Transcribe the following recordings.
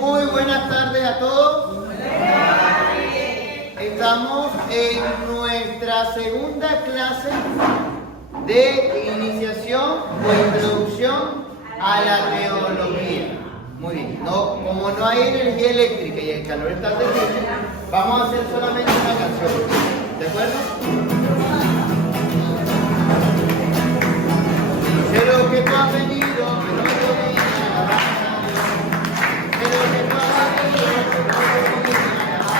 Muy buenas tardes a todos. Estamos en nuestra segunda clase de iniciación o introducción a la teología. Muy bien, como no hay energía eléctrica y el calor está terrible, vamos a hacer solamente una canción. ¿De acuerdo? Pero que tú has venido, que no te venía a la pero que tú has venido, que no te venía a la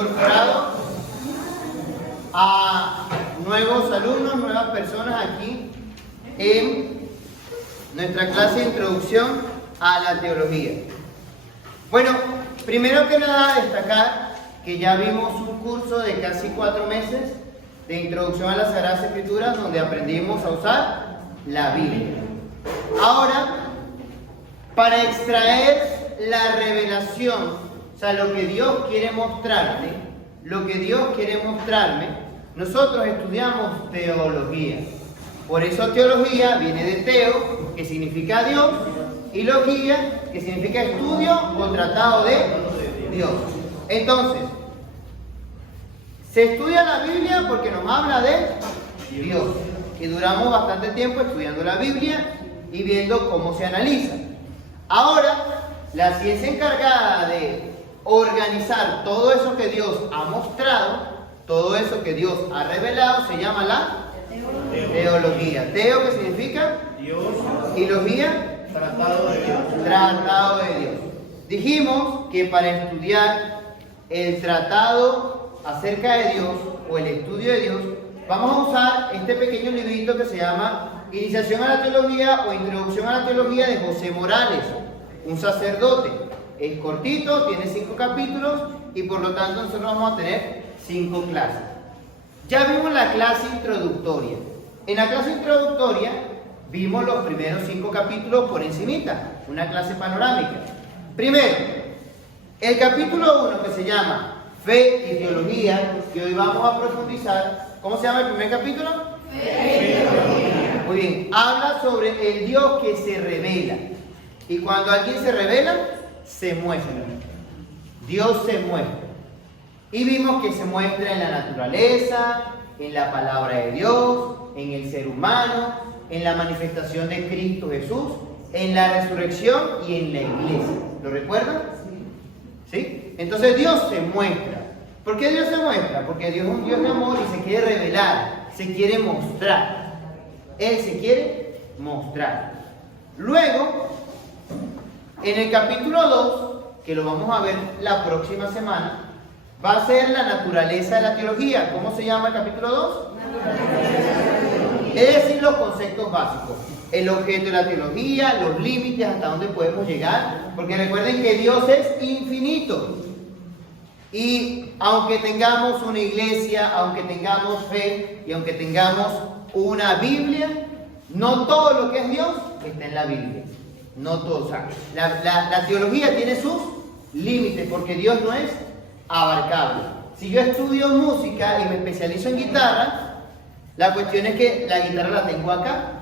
incorporado a nuevos alumnos, nuevas personas aquí en nuestra clase de introducción a la teología. Bueno, primero que nada destacar que ya vimos un curso de casi 4 meses de introducción a las Sagradas Escrituras donde aprendimos a usar la Biblia. Ahora, para extraer la revelación, o sea, lo que Dios quiere mostrarte, nosotros estudiamos teología. Por eso teología viene de teo, que significa Dios, y logía, que significa estudio o tratado de Dios. Entonces, se estudia la Biblia porque nos habla de Dios. Y duramos bastante tiempo estudiando la Biblia y viendo cómo se analiza. Ahora, la ciencia encargada de organizar todo eso que Dios ha mostrado, todo eso que Dios ha revelado, se llama la teología. Teo, que significa Dios, y logía, tratado de Dios. Tratado de Dios. Dijimos que para estudiar el tratado acerca de Dios o el estudio de Dios, vamos a usar este pequeño librito que se llama Iniciación a la Teología o Introducción a la Teología de José Morales, un sacerdote. Es cortito, tiene 5 capítulos y por lo tanto nosotros vamos a tener 5 clases. Ya vimos la clase introductoria. En la clase introductoria vimos los primeros 5 capítulos por encimita, una clase panorámica. Primero, el capítulo 1 que se llama Fe y Teología, que hoy vamos a profundizar. ¿Cómo se llama el primer capítulo? Fe y Teología. Muy bien, habla sobre el Dios que se revela. Y cuando alguien se revela, se muestra. Dios se muestra. Y vimos que se muestra en la naturaleza, en la palabra de Dios, en el ser humano, en la manifestación de Cristo Jesús, en la resurrección y en la iglesia. ¿Lo recuerdan? ¿Sí? Entonces Dios se muestra. ¿Por qué Dios se muestra? Porque Dios es un Dios de amor y se quiere revelar, se quiere mostrar. Él se quiere mostrar. Luego, en el capítulo 2, que lo vamos a ver la próxima semana, va a ser la naturaleza de la teología. ¿Cómo se llama el capítulo 2? Es decir, los conceptos básicos. El objeto de la teología, los límites, hasta dónde podemos llegar. Porque recuerden que Dios es infinito. Y aunque tengamos una iglesia, aunque tengamos fe y aunque tengamos una Biblia, no todo lo que es Dios está en la Biblia. No todo. O sea, la teología tiene sus límites porque Dios no es abarcable. Si yo estudio música y me especializo en guitarra, la cuestión es que la guitarra la tengo acá.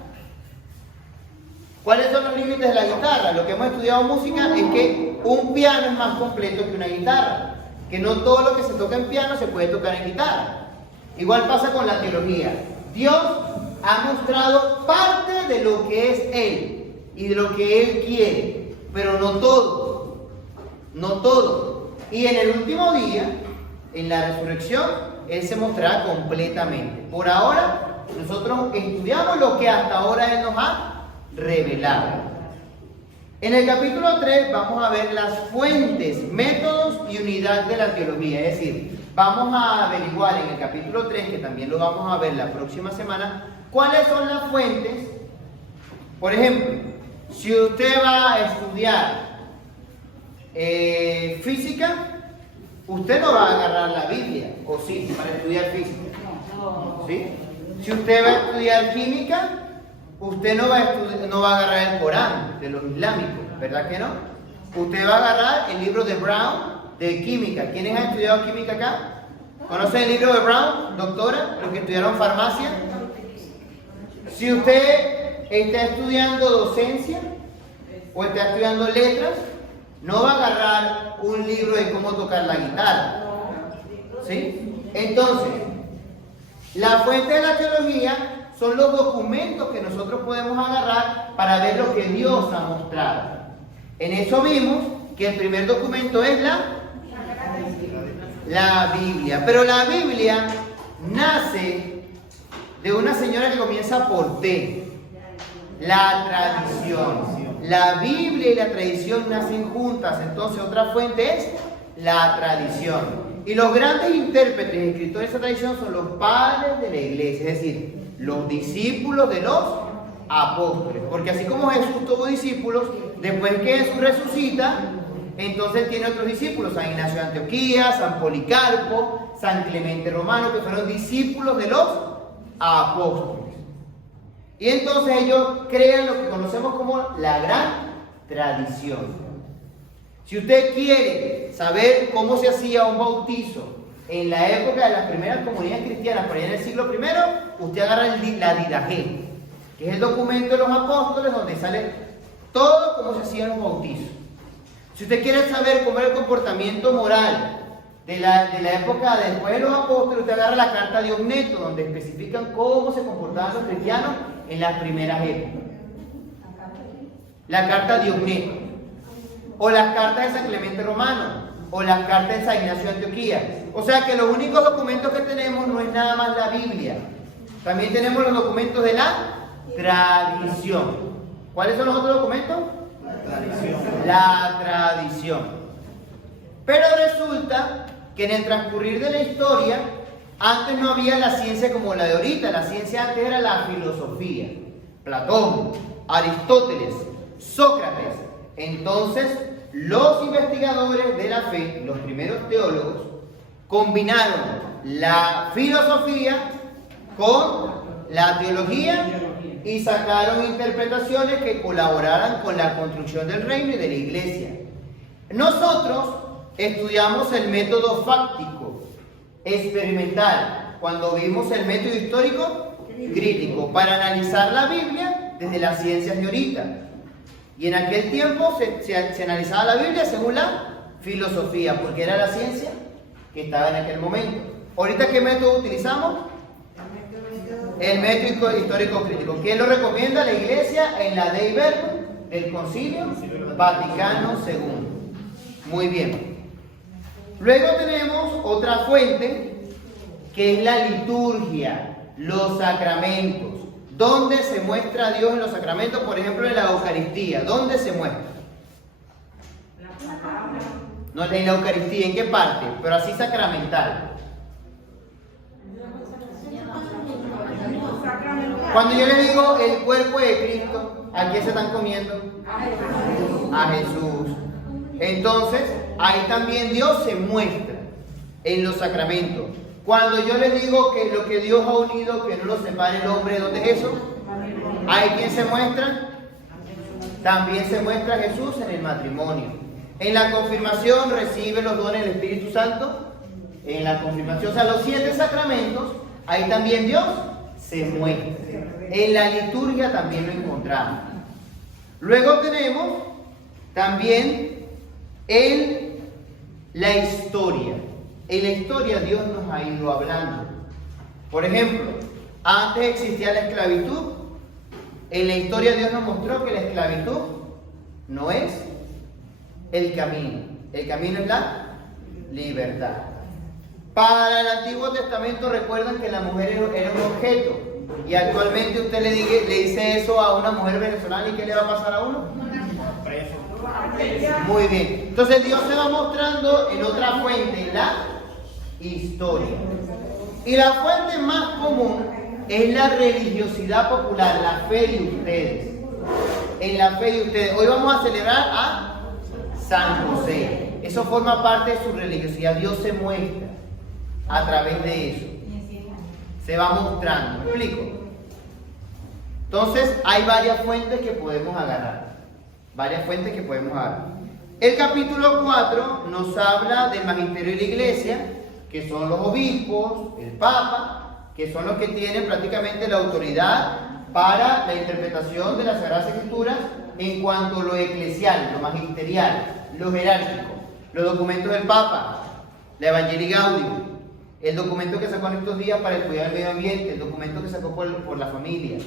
¿Cuáles son los límites de la guitarra? Lo que hemos estudiado en música es que un piano es más completo que una guitarra, que no todo lo que se toca en piano se puede tocar en guitarra. Igual pasa con la teología. Dios ha mostrado parte de lo que es Él y de lo que Él quiere, pero no todo. No todo. Y en el último día, en la resurrección, Él se mostrará completamente. Por ahora, nosotros estudiamos lo que hasta ahora Él nos ha revelado. En el capítulo 3 vamos a ver las fuentes, métodos y unidad de la teología. Es decir, vamos a averiguar en el capítulo 3, que también lo vamos a ver la próxima semana, cuáles son las fuentes. Por ejemplo, si usted va a estudiar física, usted no va a agarrar la Biblia, o sí, para estudiar física. ¿Sí? Si usted va a estudiar química, usted no va a agarrar el Corán de los islámicos, ¿verdad que no? Usted va a agarrar el libro de Brown de química. ¿Quiénes han estudiado química acá? ¿Conocen el libro de Brown, doctora? Los que estudiaron farmacia. Si usted está estudiando docencia o está estudiando letras, no va a agarrar un libro de cómo tocar la guitarra. ¿Sí? Entonces, la fuente de la teología son los documentos que nosotros podemos agarrar para ver lo que Dios ha mostrado. En eso vimos que el primer documento es la Biblia. Pero la Biblia nace de una señora que comienza por T. La tradición. La Biblia y la tradición nacen juntas. Entonces otra fuente es la tradición. Y los grandes intérpretes y escritores de esa tradición son los padres de la iglesia, es decir, los discípulos de los apóstoles. Porque así como Jesús tuvo discípulos, después que Jesús resucita, entonces tiene otros discípulos, San Ignacio de Antioquía, San Policarpo, San Clemente Romano, que fueron discípulos de los apóstoles. Y entonces ellos crean lo que conocemos como la gran tradición. Si usted quiere saber cómo se hacía un bautizo en la época de las primeras comunidades cristianas, por allá en el siglo I, usted agarra la Didaché, que es el documento de los apóstoles donde sale todo cómo se hacían los bautizos. Si usted quiere saber cómo era el comportamiento moral de la época después de los apóstoles, usted agarra la carta de Ogneto, donde especifican cómo se comportaban los cristianos en las primeras épocas. La carta de Ogneto, o las cartas de San Clemente Romano, o las cartas de San Ignacio de Antioquía. O sea que los únicos documentos que tenemos no es nada más la Biblia. También tenemos los documentos de la tradición. ¿Cuáles son los otros documentos? La tradición. Pero resulta que en el transcurrir de la historia, antes no había la ciencia como la de ahorita. La ciencia antes era la filosofía. Platón, Aristóteles, Sócrates. Entonces, los investigadores de la fe, los primeros teólogos, combinaron la filosofía con la teología y sacaron interpretaciones que colaboraran con la construcción del reino y de la iglesia. Nosotros estudiamos el método fáctico, experimental, cuando vimos el método histórico crítico, para analizar la Biblia desde las ciencias de ahorita. Y en aquel tiempo se analizaba la Biblia según la filosofía, porque era la ciencia que estaba en aquel momento. Ahorita, ¿qué método utilizamos? El método histórico crítico. ¿Quién lo recomienda? La Iglesia en la Dei Verbum del Concilio Vaticano II. Muy bien. Luego tenemos otra fuente, que es la liturgia, los sacramentos. ¿Dónde se muestra a Dios en los sacramentos? Por ejemplo, en la Eucaristía. ¿Dónde se muestra? No, en la Eucaristía. ¿En qué parte? Pero así sacramental. Cuando yo les digo el cuerpo de Cristo, ¿a quién se están comiendo? A Jesús. Entonces, ahí también Dios se muestra en los sacramentos. Cuando yo les digo que lo que Dios ha unido, que no lo separe el hombre, ¿dónde es eso? ¿Hay quien se muestra? También se muestra Jesús en el matrimonio. En la confirmación recibe los dones del Espíritu Santo. En la confirmación, o sea, los 7 sacramentos, ahí también Dios se muestra. En la liturgia también lo encontramos. Luego tenemos también la historia. En la historia Dios nos ha ido hablando. Por ejemplo, antes existía la esclavitud. En la historia Dios nos mostró que la esclavitud no es el camino. El camino es la libertad. Para el Antiguo Testamento recuerdan que la mujer era un objeto. Y actualmente usted le dice eso a una mujer venezolana, ¿y qué le va a pasar a uno? Muy bien. Entonces Dios se va mostrando en otra fuente, en la historia. Y la fuente más común es la religiosidad popular, la fe de ustedes. En la fe de ustedes. Hoy vamos a celebrar a San José. Eso forma parte de su religiosidad. Dios se muestra a través de eso. Se va mostrando. ¿Me explico? Entonces, hay varias fuentes que podemos agarrar. Varias fuentes que podemos agarrar. El capítulo 4 nos habla del magisterio de la iglesia, que son los obispos, el papa, que son los que tienen prácticamente la autoridad para la interpretación de las Sagradas Escrituras en cuanto a lo eclesial, lo magisterial, lo jerárquico, los documentos del papa, la Evangelii Gaudium, el documento que sacó en estos días para el cuidado del medio ambiente, el documento que sacó por la familia.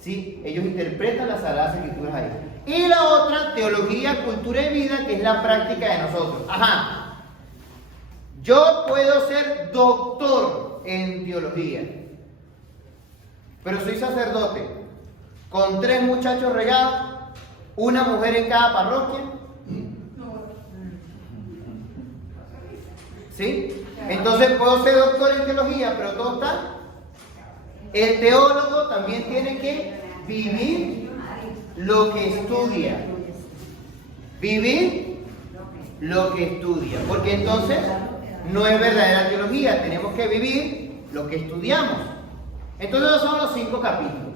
¿Sí? Ellos interpretan las Sagradas Escrituras ahí. Y la otra, teología, cultura y vida, que es la práctica de nosotros. Ajá. Yo puedo ser doctor en teología, pero soy sacerdote, con 3 muchachos regados, una mujer en cada parroquia. ¿Sí? Entonces puedo ser doctor en teología, pero todo está. El teólogo también tiene que vivir lo que estudia. Vivir lo que estudia. Porque entonces no es verdadera teología. Tenemos que vivir lo que estudiamos. Entonces esos son los 5 capítulos.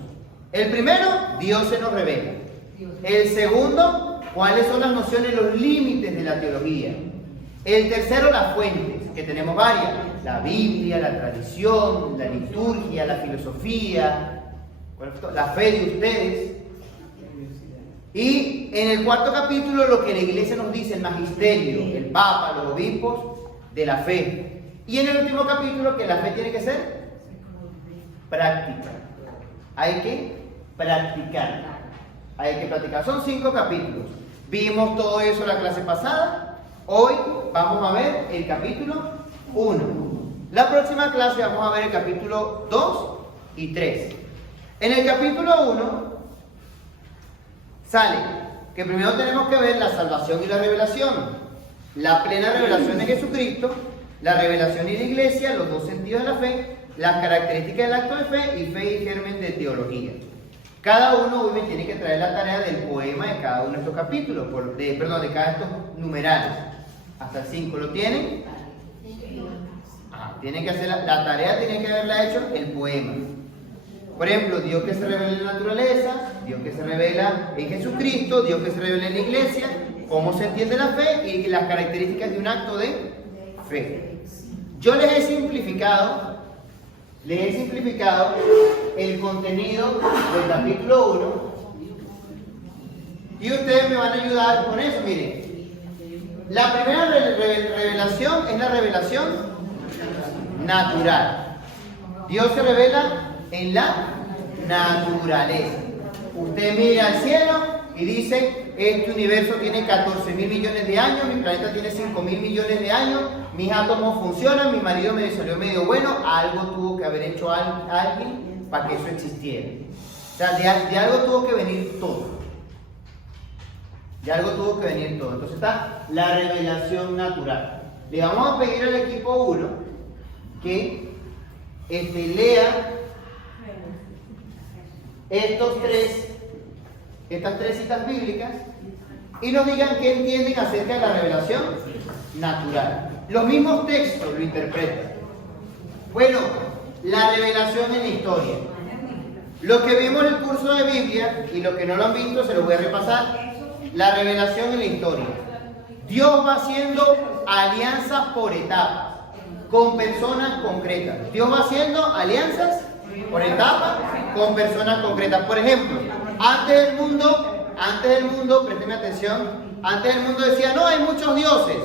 El primero, Dios se nos revela. El segundo, cuáles son las nociones, los límites de la teología. El tercero, las fuentes, que tenemos varias. La Biblia, la tradición, la liturgia, la filosofía, la fe de ustedes. Y en el cuarto capítulo, lo que la iglesia nos dice, el magisterio, el papa, los obispos de la fe. Y en el último capítulo, que la fe tiene que ser práctica. Hay que practicar. Hay que practicar. Son 5 capítulos. Vimos todo eso en la clase pasada. Hoy vamos a ver el capítulo 1. La próxima clase vamos a ver el capítulo 2 y 3. En el capítulo 1 sale que primero tenemos que ver la salvación y la revelación, la plena revelación de Jesucristo, la revelación y la iglesia, los 2 sentidos de la fe, las características del acto de fe y fe y germen de teología. Cada uno obviamente tiene que traer la tarea del poema de cada uno de estos capítulos, de cada de estos numerales. Hasta el 5 lo tienen. Tienen que hacer la tarea, tienen que haberla hecho el poema. Por ejemplo, Dios que se revela en la naturaleza, Dios que se revela en Jesucristo, Dios que se revela en la iglesia, cómo se entiende la fe y las características de un acto de fe. Yo les he simplificado el contenido del capítulo 1 y ustedes me van a ayudar con eso. Miren, la primera revelación es la revelación natural. Dios se revela en la naturaleza. Usted mira al cielo y dice, este universo tiene 14.000 millones de años, mi planeta tiene 5.000 millones de años, mis átomos funcionan, mi marido me salió medio bueno, algo tuvo que haber hecho alguien para que eso existiera. O sea, de algo tuvo que venir todo. De algo tuvo que venir todo. Entonces está la revelación natural. Le vamos a pedir al equipo 1 que lea estas 3 citas bíblicas y nos digan qué entienden acerca de la revelación natural. Los mismos textos lo interpretan. Bueno, la revelación en la historia. Los que vimos en el curso de Biblia y los que no lo han visto se los voy a repasar. La revelación en la historia. Dios va haciendo alianzas por etapas con personas concretas. Dios va haciendo alianzas por etapas con personas concretas. Por ejemplo, antes del mundo, présteme atención, antes del mundo decía, no, hay muchos dioses.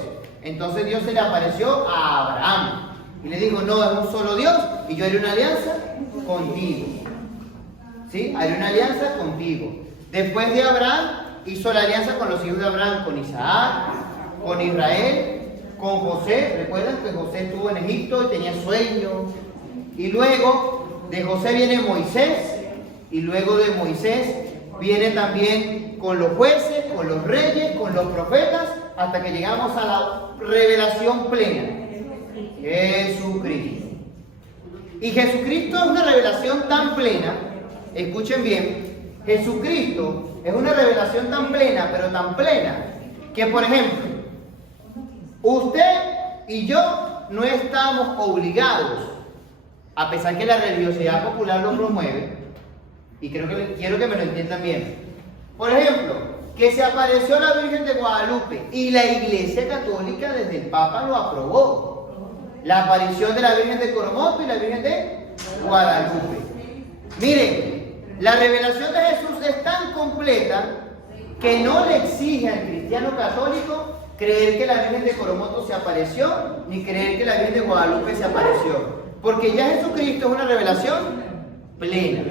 Entonces Dios se le apareció a Abraham y le dijo, no, es un solo Dios y yo haré una alianza contigo. ¿Sí? Haré una alianza contigo. Después de Abraham, hizo la alianza con los hijos de Abraham, con Isaac, con Israel, con José. Recuerdan que José estuvo en Egipto y tenía sueños. Y luego de José viene Moisés, y luego de Moisés viene también con los jueces, con los reyes, con los profetas, hasta que llegamos a la revelación plena. Jesucristo. Y Jesucristo es una revelación tan plena, escuchen bien, Jesucristo es una revelación tan plena, pero tan plena, que por ejemplo, usted y yo no estamos obligados, a pesar que la religiosidad popular lo promueve, y quiero que me lo entiendan bien. Por ejemplo, que se apareció la Virgen de Guadalupe y la Iglesia Católica desde el Papa lo aprobó. La aparición de la Virgen de Coromoto y la Virgen de Guadalupe. Miren, la revelación de Jesús es tan completa que no le exige al cristiano católico creer que la Virgen de Coromoto se apareció, ni creer que la Virgen de Guadalupe se apareció. Porque ya Jesucristo es una revelación plena.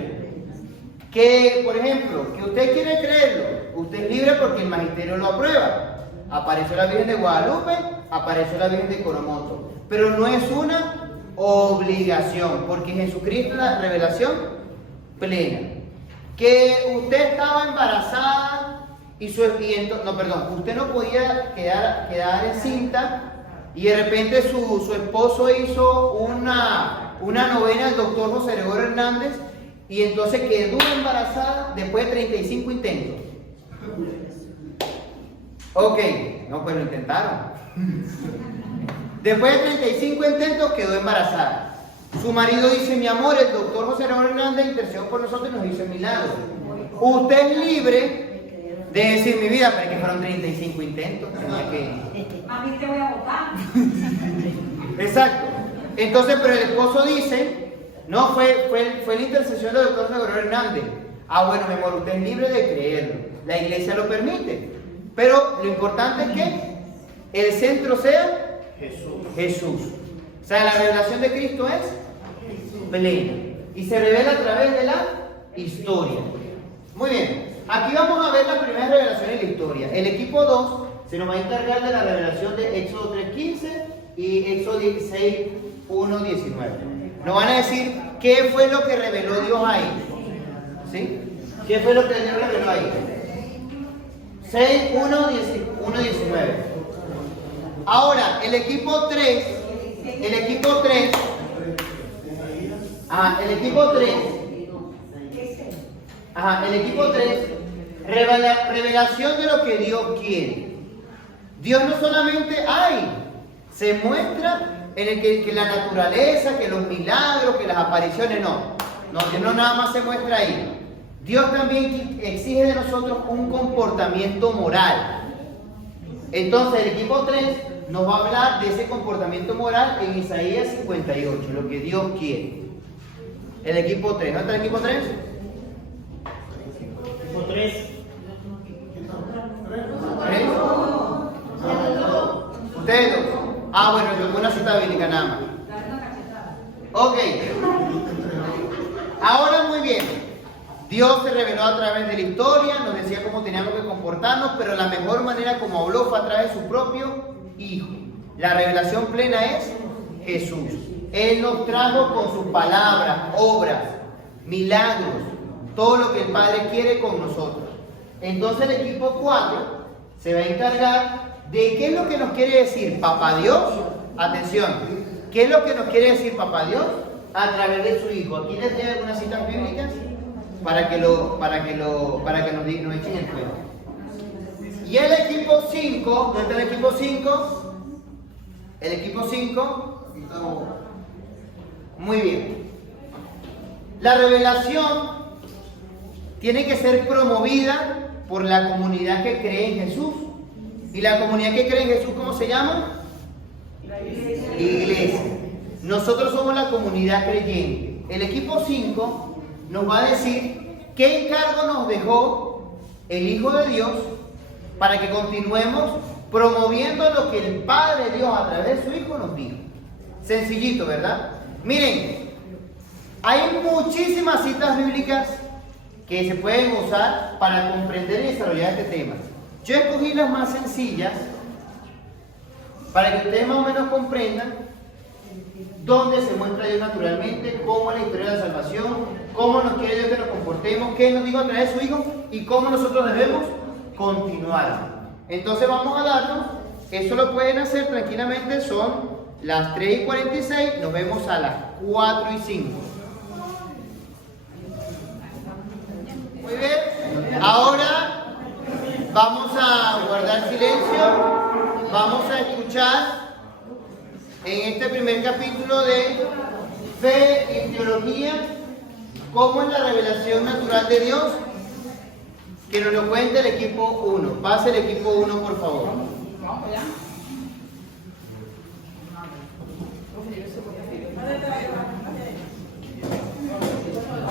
Que, por ejemplo, que usted quiere creerlo, usted es libre porque el magisterio lo aprueba. Apareció la Virgen de Guadalupe, apareció la Virgen de Coromoto. Pero no es una obligación, porque Jesucristo es la revelación plena. Que usted estaba embarazada usted no podía quedar encinta y de repente su esposo hizo una novena del doctor José Gregorio Hernández y entonces quedó embarazada después de 35 intentos. Ok, no, pues lo intentaron. Después de 35 intentos quedó embarazada. Su marido dice: mi amor, el doctor José Gregorio Hernández intercedió por nosotros y nos hizo el milagro. Usted es libre de decir: mi vida, pero es que fueron 35 intentos. Tenía que... A mí te voy a votar. Exacto. Entonces, pero el esposo dice: no, fue la intercesión del doctor Gregorio Hernández. Ah, bueno, mi amor, usted es libre de creerlo. La iglesia lo permite. Pero lo importante es que el centro sea Jesús. O sea, la revelación de Cristo es plena y se revela a través de la historia. Muy bien, aquí vamos a ver las primeras revelaciones de la historia. El equipo 2 se nos va a encargar de la revelación de Éxodo 3:15 y Éxodo 16:1-19. Nos van a decir qué fue lo que reveló Dios ahí. ¿Sí? ¿Qué fue lo que Dios reveló ahí? 6:1-19. Ahora, el equipo 3 revelación de lo que Dios quiere. Dios no solamente se muestra en el que la naturaleza, que los milagros, que las apariciones, no, Dios no nada más se muestra ahí. Dios también exige de nosotros un comportamiento moral. Entonces el equipo 3 nos va a hablar de ese comportamiento moral en Isaías 58, lo que Dios quiere. El equipo 3, ¿no está el equipo 3? Equipo 3. Ustedes dos. Ah, bueno, yo una cita bíblica nada más. Ok. Ahora muy bien. Dios se reveló a través de la historia, nos decía cómo teníamos que comportarnos, pero la mejor manera como habló fue a través de su propio Hijo. La revelación plena es Jesús. Él nos trajo con sus palabras, obras, milagros, todo lo que el Padre quiere con nosotros. Entonces el equipo 4 se va a encargar de qué es lo que nos quiere decir Papá Dios. Atención, ¿qué es lo que nos quiere decir Papá Dios? A través de su Hijo. Aquí les doy algunas citas bíblicas para que nos echen el cuento. Y el equipo 5, ¿dónde está el equipo 5? El equipo 5, muy bien. La revelación tiene que ser promovida por la comunidad que cree en Jesús. ¿Y la comunidad que cree en Jesús cómo se llama? Iglesia. Nosotros somos la comunidad creyente. El equipo 5 nos va a decir qué encargo nos dejó el Hijo de Dios para que continuemos promoviendo lo que el Padre Dios a través de su Hijo nos dijo. Sencillito, ¿verdad? Miren, hay muchísimas citas bíblicas que se pueden usar para comprender y desarrollar este tema. Yo escogí las más sencillas para que ustedes más o menos comprendan dónde se muestra Dios naturalmente, cómo es la historia de la salvación, cómo nos quiere Dios que nos comportemos, qué nos dijo a través de su Hijo y cómo nosotros debemos continuar. Entonces vamos a darnos, eso lo pueden hacer tranquilamente, son las 3:46, nos vemos a las 4:05. Muy bien, ahora vamos a guardar silencio, vamos a escuchar en este primer capítulo de Fe y Teología, cómo es la revelación natural de Dios, que nos lo cuente el equipo 1. Pase el equipo 1, por favor.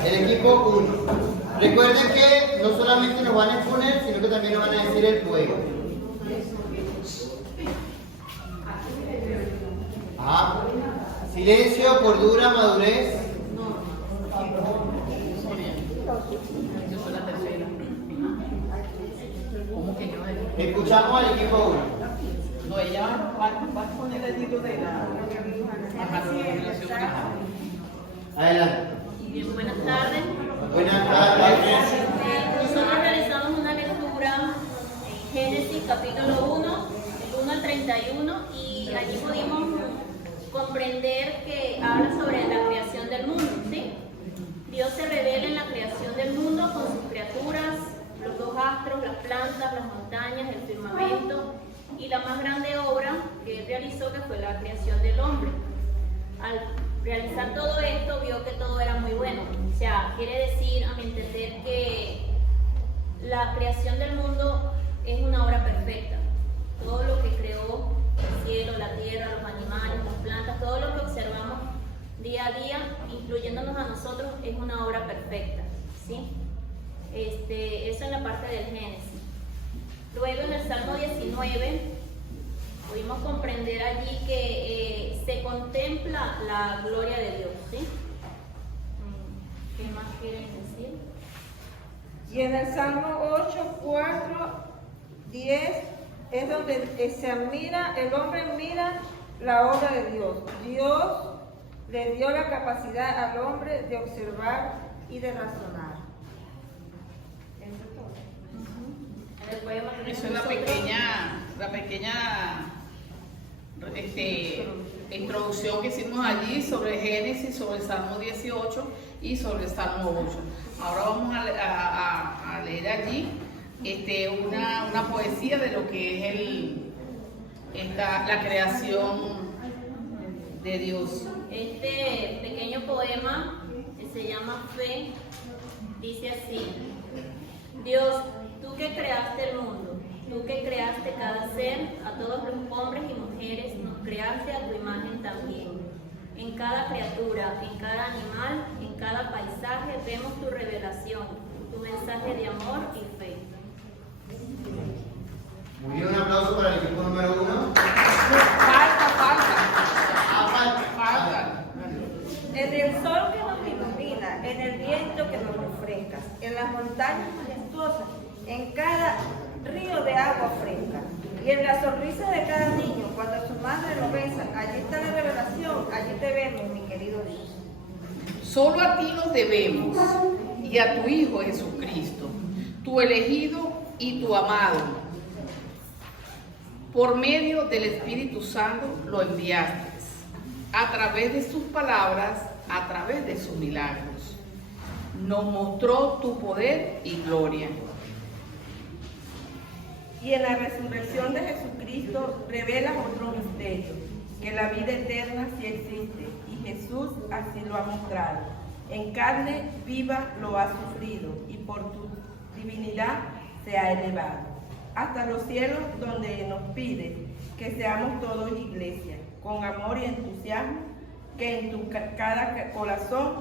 El equipo 1. Recuerden que no solamente nos van a exponer, sino que también nos van a decir el poema. Silencio, cordura, madurez. Yo soy la tercera. ¿Cómo que yo? Escuchamos al equipo 1. No, ella va a poner el título de la revelación original. Adelante. Bien, buenas tardes. Buenas tardes. Nosotros realizamos una lectura en Génesis capítulo 1, del 1 1 al 31, y allí pudimos comprender que habla sobre la creación del mundo, ¿sí? Dios se revela en la creación del mundo con sus criaturas, los dos astros, las plantas, las montañas, el firmamento, y la más grande obra que él realizó, que fue la creación del hombre. Al realizar todo esto, vio que todo era muy bueno. O sea, quiere decir, a mi entender, que la creación del mundo es una obra perfecta. Todo lo que creó, el cielo, la tierra, los animales, las plantas, todo lo que observamos día a día, incluyéndonos a nosotros, es una obra perfecta, ¿sí? Eso en la parte del Génesis. Luego en el Salmo 19 pudimos comprender allí que se contempla la gloria de Dios, ¿sí? ¿Qué más quieren decir? Y en el Salmo 8, 4, 10 es donde se admira, el hombre mira la obra de Dios. Dios le dio la capacidad al hombre de observar y de razonar. Eso es todo. Eso es la pequeña introducción que hicimos allí sobre Génesis, sobre el Salmo 18 y sobre el Salmo 8. Ahora vamos a leer allí una poesía de lo que es la creación de Dios. Este pequeño poema, que se llama Fe, dice así: Dios, tú que creaste el mundo, tú que creaste cada ser, a todos los hombres y mujeres, nos creaste a tu imagen también. En cada criatura, en cada animal, en cada paisaje vemos tu revelación, tu mensaje de amor y fe. Muy bien, un aplauso para el equipo número 1. Falta. En el sol que nos ilumina, en el viento que nos refresca, en las montañas majestuosas, en cada río de agua fresca, y en la sonrisa de cada niño cuando su madre lo besa. Allí está la revelación, allí te vemos, mi querido Dios. Solo a ti nos debemos, y a tu Hijo Jesucristo, tu elegido y tu amado. Por medio del Espíritu Santo lo enviaste, a través de sus palabras, a través de sus milagros. Nos mostró tu poder y gloria. Y en la resurrección de Jesucristo revelas otro misterio, que la vida eterna sí existe, y Jesús así lo ha mostrado. En carne viva lo ha sufrido, y por tu divinidad se ha elevado hasta los cielos, donde nos pide que seamos todos iglesia, con amor y entusiasmo, que en cada corazón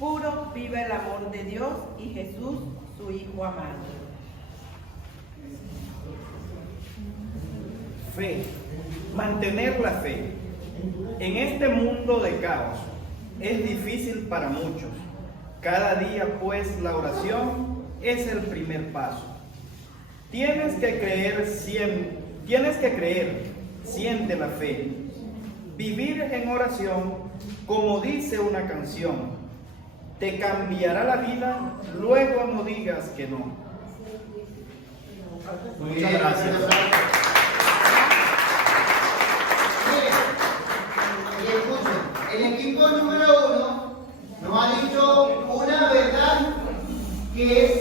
puro viva el amor de Dios y Jesús, su Hijo amado. Fe, mantener la fe. En este mundo de caos es difícil para muchos. Cada día, pues, la oración es el primer paso. Tienes que creer, siente la fe. Vivir en oración, como dice una canción, te cambiará la vida, luego no digas que no. Muchas gracias. Y escuchen, el equipo número 1 nos ha dicho una verdad que es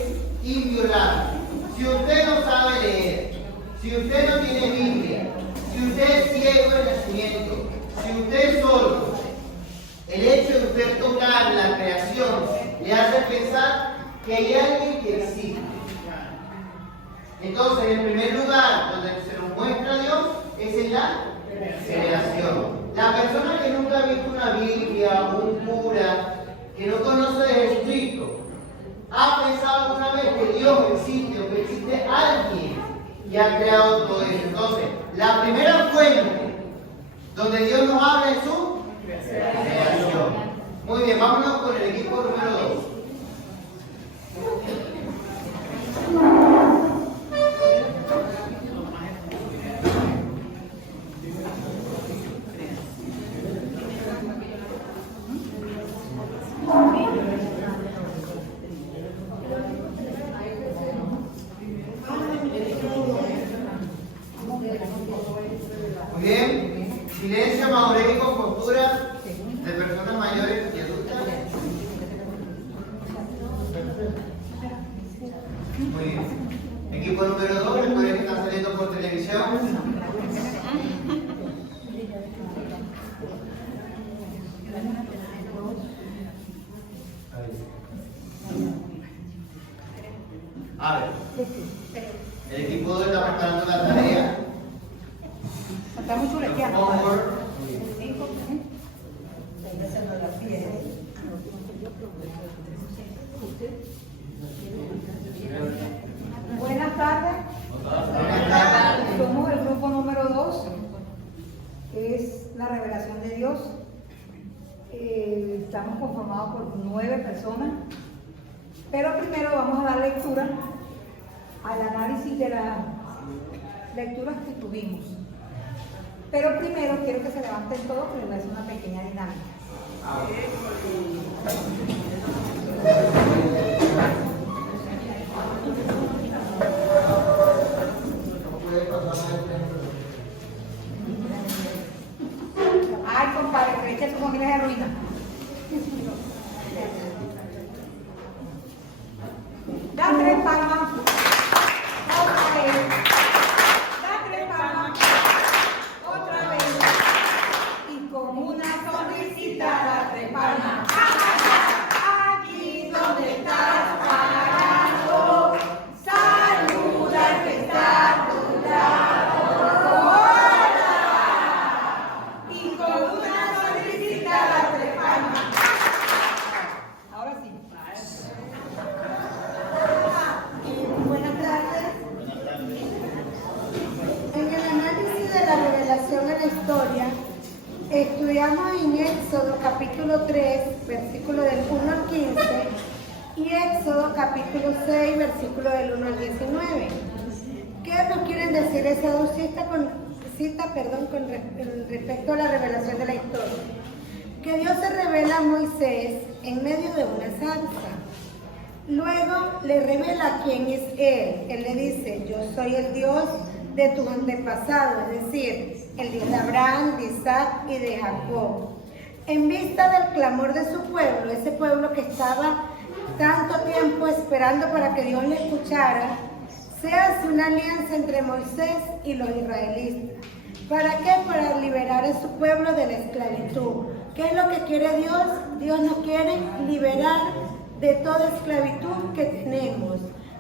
inviolable. Si usted no sabe leer, si usted no tiene Biblia, si usted es ciego de nacimiento, si usted es sordo, el hecho de usted tocar la creación le hace pensar que hay alguien que existe. Entonces, en primer lugar, donde se nos muestra Dios, es en la creación. La persona que nunca ha visto una Biblia, un cura, que no conoce de Jesucristo, ¿ha pensado alguna vez que Dios existe o que existe alguien que ha creado todo eso? Entonces, la primera fuente donde Dios nos habla es su creación. Muy bien, vámonos con el equipo número 2. A ver, el equipo 2 está preparando la tarea. Estamos chuleteando. Por favor. Buenas tardes. Somos el grupo número 2, que es la revelación de Dios. Estamos conformados por 9 personas, pero primero vamos a dar lectura al análisis de las lecturas que tuvimos. Pero primero quiero que se levanten todos, pero les voy a hacer una pequeña dinámica. Ay, compadre, creí que su familia es ruina. Da 3 palmas. Otra vez. Da 3 palmas. Otra vez. Y con una sonrisita da 3 palmas. Aquí donde estás parado, saluda al que está a tu lado. ¡Hola! Y con una sonrisita da 3 palmas. Ahora sí. Buenas tardes. En el análisis de la revelación en la historia, estudiamos en Éxodo capítulo 3, versículo del 1 al 15, y Éxodo capítulo 6, versículo del 1 al 19. ¿Qué nos quieren decir esas dos citas con respecto a la revelación de la historia? Que Dios se revela a Moisés en medio de una zarza. Luego le revela quién es Él. Él le dice: yo soy el Dios de tus antepasados, es decir, el Dios de Abraham, de Isaac y de Jacob. En vista del clamor de su pueblo, ese pueblo que estaba tanto tiempo esperando para que Dios le escuchara, se hace una alianza entre Moisés y los israelitas. ¿Para qué? Para liberar a su pueblo de la esclavitud. ¿Qué es lo que quiere Dios? Dios nos quiere liberar de toda esclavitud que tenemos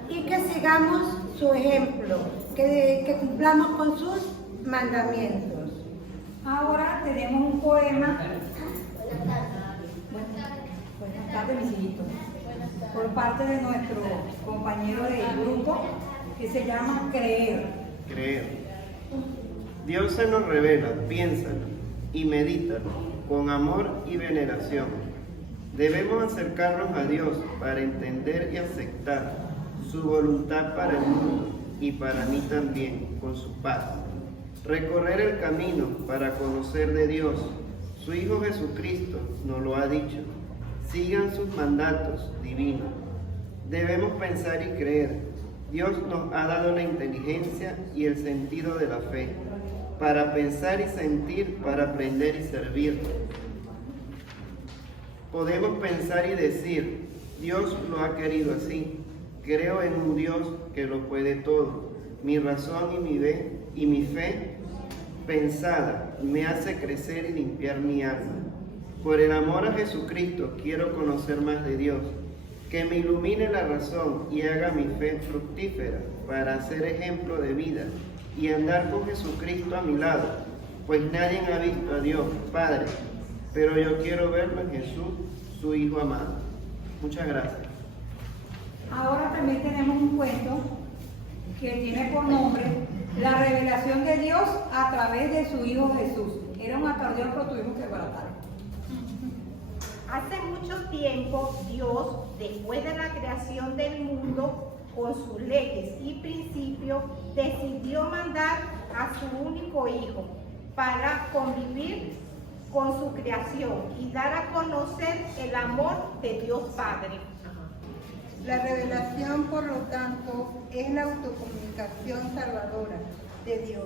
y que sigamos su ejemplo, que cumplamos con sus mandamientos. Ahora tenemos un poema. Buenas tardes, mis hijitos. Por parte de nuestro compañero de grupo, que se llama Creer. Creer. Dios se nos revela, piénsalo y medítalo con amor y veneración. Debemos acercarnos a Dios para entender y aceptar su voluntad para el mundo y para mí también, con su paz. Recorrer el camino para conocer de Dios. Su Hijo Jesucristo nos lo ha dicho. Sigan sus mandatos divinos. Debemos pensar y creer. Dios nos ha dado la inteligencia y el sentido de la fe, para pensar y sentir, para aprender y servir. Podemos pensar y decir: Dios lo ha querido así. Creo en un Dios que lo puede todo. Mi razón y mi fe pensada me hace crecer y limpiar mi alma. Por el amor a Jesucristo quiero conocer más de Dios, que me ilumine la razón y haga mi fe fructífera para ser ejemplo de vida y andar con Jesucristo a mi lado, pues nadie ha visto a Dios, Padre, pero yo quiero verlo en Jesús, su Hijo amado. Muchas gracias. Ahora también tenemos un cuento que tiene por nombre La revelación de Dios a través de su Hijo Jesús. Era un acordeón, pero tuvimos que baratar. Hace mucho tiempo, Dios, después de la creación del mundo, con sus leyes y principios, decidió mandar a su único Hijo para convivir con su creación y dar a conocer el amor de Dios Padre. La revelación, por lo tanto, es la autocomunicación salvadora de Dios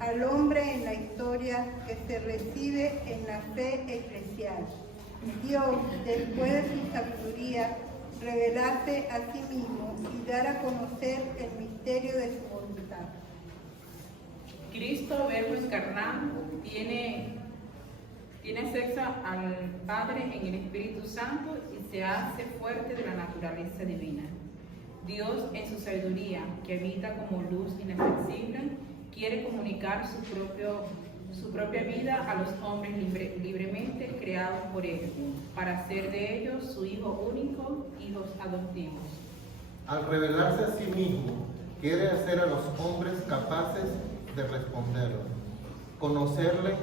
al hombre en la historia que se recibe en la fe eclesial. Dios, después de su sabiduría, revelarse a sí mismo y dar a conocer el misterio de su voluntad. Cristo, verbo encarnado, tiene sexo al Padre en el Espíritu Santo y se hace fuerte de la naturaleza divina. Dios, en su sabiduría, que habita como luz inefectible, quiere comunicar su propia vida a los hombres libremente creados por Él, para hacer de ellos su Hijo único, hijos adoptivos. Al revelarse a sí mismo, quiere hacer a los hombres capaces de responderle, conocerle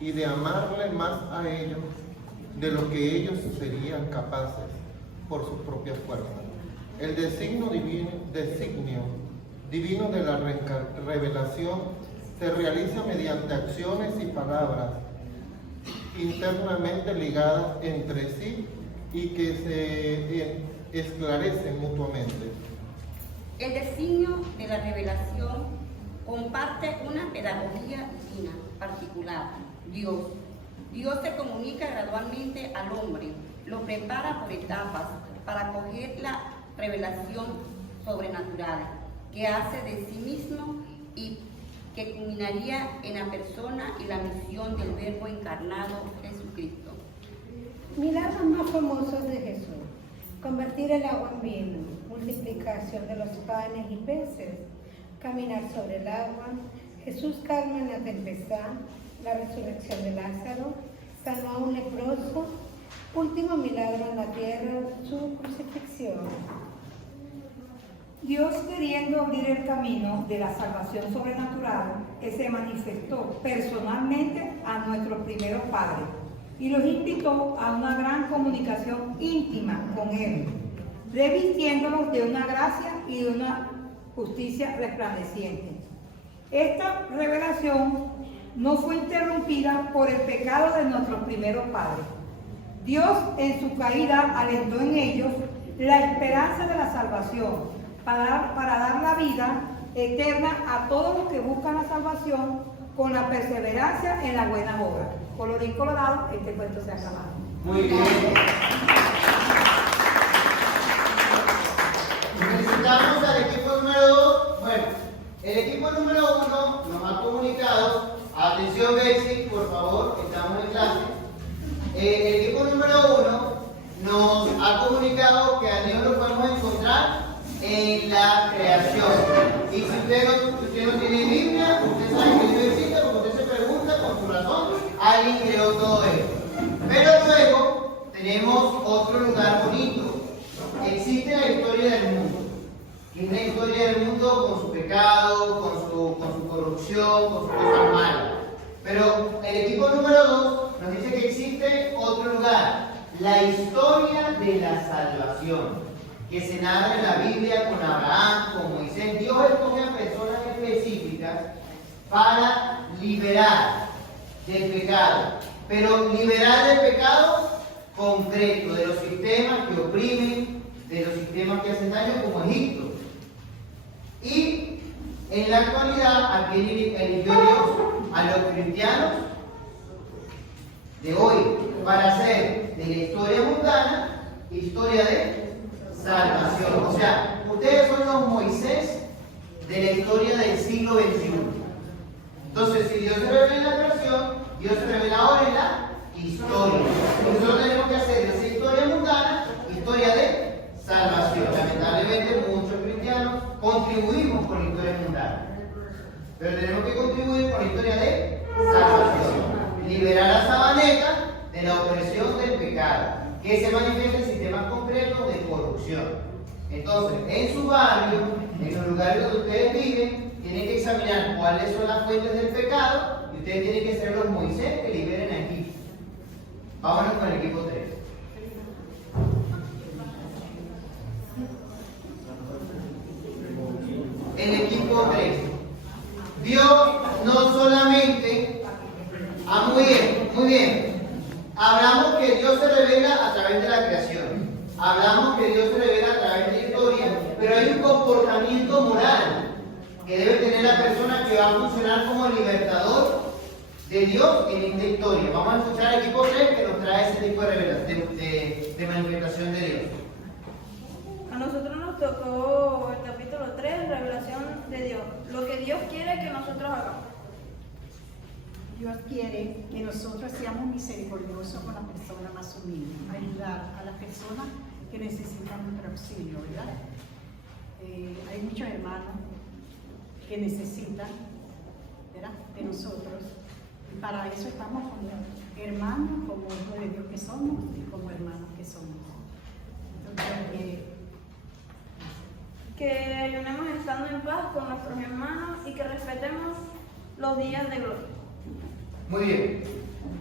y de amarle más a ellos de lo que ellos serían capaces por sus propias fuerzas. El designio divino de la revelación se realiza mediante acciones y palabras internamente ligadas entre sí y que se esclarecen mutuamente. El designio de la revelación comparte una pedagogía divina particular. Dios se comunica gradualmente al hombre, lo prepara por etapas para acoger la revelación sobrenatural que hace de sí mismo y que culminaría en la persona y la misión del Verbo encarnado Jesucristo. Milagros más famosos de Jesús: convertir el agua en vino, multiplicación de los panes y peces, caminar sobre el agua, Jesús calma en la tempestad, la resurrección de Lázaro, sanó a un leproso, último milagro en la tierra, su crucifixión. Dios, queriendo abrir el camino de la salvación sobrenatural, que se manifestó personalmente a nuestros primeros padres y los invitó a una gran comunicación íntima con Él, revistiéndolos de una gracia y de una justicia resplandeciente. Esta revelación no fue interrumpida por el pecado de nuestros primeros padres. Dios, en su caída, alentó en ellos la esperanza de la salvación, para dar la vida eterna a todos los que buscan la salvación con la perseverancia en la buena obra. Colorín colorado, este cuento se ha acabado. Muy bien. Necesitamos al equipo número 2. Bueno, el equipo número 1 nos ha comunicado. Atención, Betsy, por favor, estamos en clase. El equipo número 1 nos ha comunicado que a Dios lo podemos encontrar en la creación. Y si usted no tiene Biblia, usted sabe que Dios existe, porque usted se pregunta con su razón, alguien creó todo esto. Pero luego tenemos otro lugar bonito. Existe la historia del mundo. Que es la historia del mundo con su pecado, con su corrupción, con sus cosas malas. Pero el equipo número 2 nos dice que existe otro lugar, la historia de la salvación, que se narra en la Biblia con Abraham, con Moisés. Dios escoge a personas específicas para liberar del pecado, pero liberar del pecado concreto, de los sistemas que oprimen, de los sistemas que hacen daño, como Egipto. Y en la actualidad, ¿a quién eligió Dios? A los cristianos de hoy, para hacer de la historia mundana historia de salvación. O sea, ustedes son los Moisés de la historia del siglo XXI. Entonces, si Dios se revela en la creación, Dios se revela ahora en la historia. Nosotros tenemos que hacer de esa historia mundana historia de salvación. Lamentablemente, muchos cristianos contribuimos con la historia mundana, pero tenemos que contribuir con la historia de salvación. Liberar a Sabaneta de la opresión del pecado, que se manifiesta en sistemas concretos de corrupción. Entonces, en su barrio, en los lugares donde ustedes viven, tienen que examinar cuáles son las fuentes del pecado y ustedes tienen que ser los Moisés que liberen a Egipto. Vámonos con el equipo 3. El equipo 3. Dios no solamente... muy bien. Hablamos que Dios se revela a través de la creación. Hablamos que Dios se revela a través de la historia, pero hay un comportamiento moral que debe tener la persona que va a funcionar como libertador de Dios en esta historia. Vamos a escuchar al equipo 3 que nos trae ese tipo de revelación, de manifestación de Dios. A nosotros nos tocó el capítulo 3, revelación de Dios. Lo que Dios quiere que nosotros hagamos. Dios quiere que nosotros seamos misericordiosos con la persona más humilde, ayudar a las personas que necesitan nuestro auxilio, ¿verdad? hay muchos hermanos que necesitan, ¿verdad?, de nosotros. Y para eso estamos como hermanos, como hijos de Dios que somos y como hermanos que somos. Entonces, que ayunemos estando en paz con nuestros hermanos y que respetemos los días de gloria. Muy bien.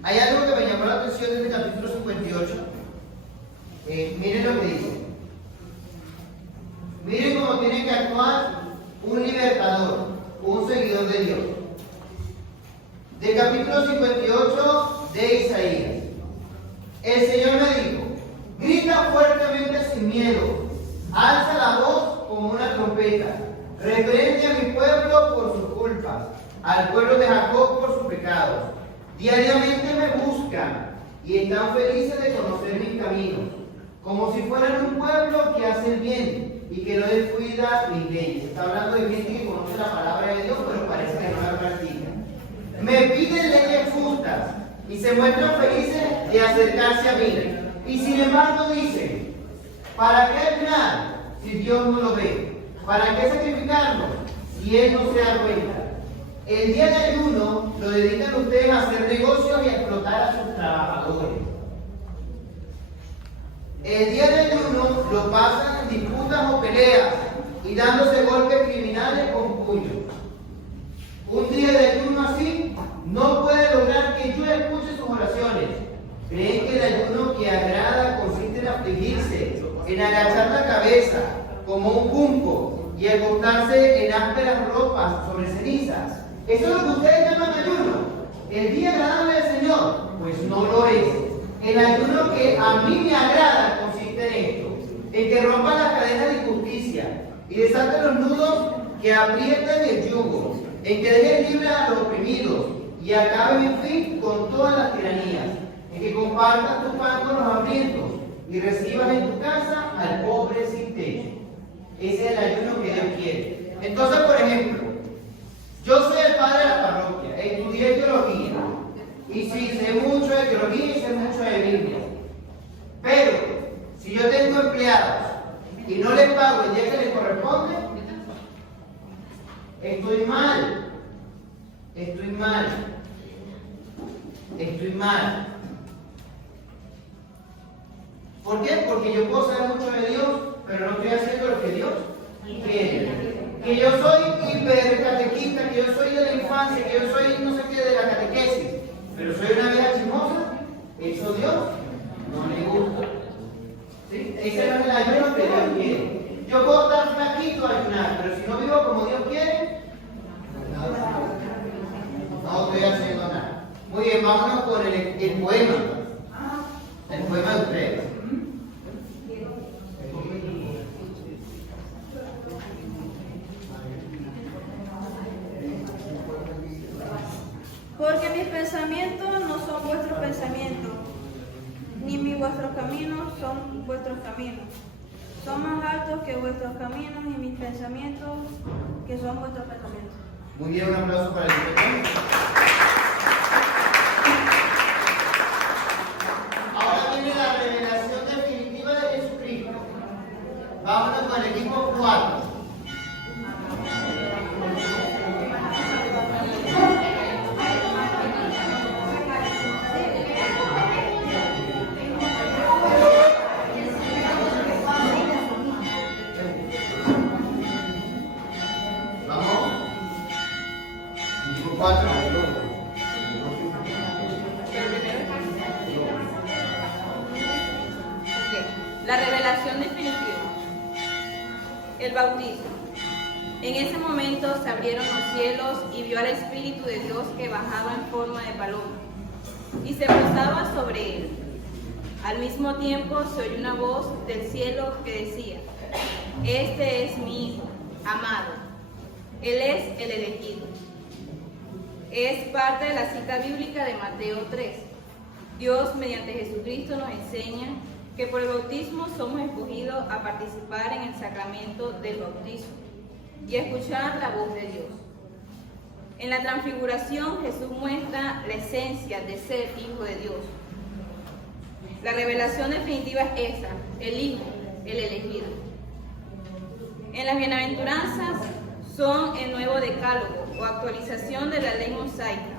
Hay algo que me llamó la atención desde el capítulo 58. Miren lo que dice. Miren cómo tiene que actuar un libertador, un seguidor de Dios. Del capítulo 58 de Isaías. El Señor me dijo: grita fuertemente sin miedo, alza la voz como una trompeta, reprende a mi pueblo por sus culpas, al pueblo de Jacob por sus pecados. Diariamente me buscan y están felices de conocer mis caminos, como si fueran un pueblo que hace el bien y que no descuida mis leyes. Está hablando de gente que conoce la palabra de Dios, pero parece que no la practica. Me piden leyes justas y se muestran felices de acercarse a mí. Y sin embargo dicen: ¿para qué ayunar si Dios no lo ve? ¿Para qué sacrificarlo si Él no se da cuenta? El día de ayuno lo dedican ustedes a hacer negocios y a explotar a sus trabajadores. El día de ayuno lo pasan en disputas o peleas y dándose golpes criminales con puños. Un día de ayuno así no puede lograr que yo escuche sus oraciones. Creen que el ayuno que agrada consiste en afligirse, en agachar la cabeza como un junco y acostarse en ásperas ropas sobre cenizas. ¿Eso es lo que ustedes llaman ayuno? ¿El día agradable del Señor? Pues no lo es. El ayuno que a mí me agrada consiste en esto: en que rompan las cadenas de injusticia y desaten los nudos que aprietan el yugo, en que dejen libre a los oprimidos y acaben en fin con todas las tiranías, en que compartas tu pan con los hambrientos y recibas en tu casa al pobre sin techo. Ese es el ayuno que Dios quiere. Entonces, por ejemplo, yo soy el padre de la parroquia, estudié teología, y sí, sé mucho de teología y sé mucho de Biblia. Pero, si yo tengo empleados y no les pago el día que les corresponde, estoy mal. Estoy mal. Estoy mal. ¿Por qué? Porque yo puedo saber mucho de Dios, pero no estoy haciendo lo que Dios quiere. Que yo soy hipercatequista, que yo soy de la infancia, que yo soy no sé qué de la catequesis, pero soy una vieja chismosa, eso Dios no le gusta. ¿Sí? Ese es el ayuno que Dios quiere. Yo puedo estar flaquito a ayunar, pero si no vivo como Dios quiere, no estoy haciendo nada. Muy bien, vámonos con el poema. El poema de ustedes. Porque mis pensamientos no son vuestros pensamientos, ni vuestros caminos son vuestros caminos. Son más altos que vuestros caminos y mis pensamientos que son vuestros pensamientos. Muy bien, un aplauso para el director. Ahora viene la revelación definitiva de Jesucristo. Vámonos con el equipo 4. La revelación definitiva. El bautismo. En ese momento se abrieron los cielos y vio al Espíritu de Dios que bajaba en forma de paloma y se posaba sobre él. Al mismo tiempo se oyó una voz del cielo que decía: este es mi Hijo, amado. Él es el elegido. Es parte de la cita bíblica de Mateo 3. Dios, mediante Jesucristo, nos enseña que por el bautismo somos escogidos a participar en el sacramento del bautismo y a escuchar la voz de Dios. En la transfiguración, Jesús muestra la esencia de ser hijo de Dios. La revelación definitiva es esa: el Hijo, el elegido. En las bienaventuranzas son el nuevo decálogo o actualización de la ley mosaica.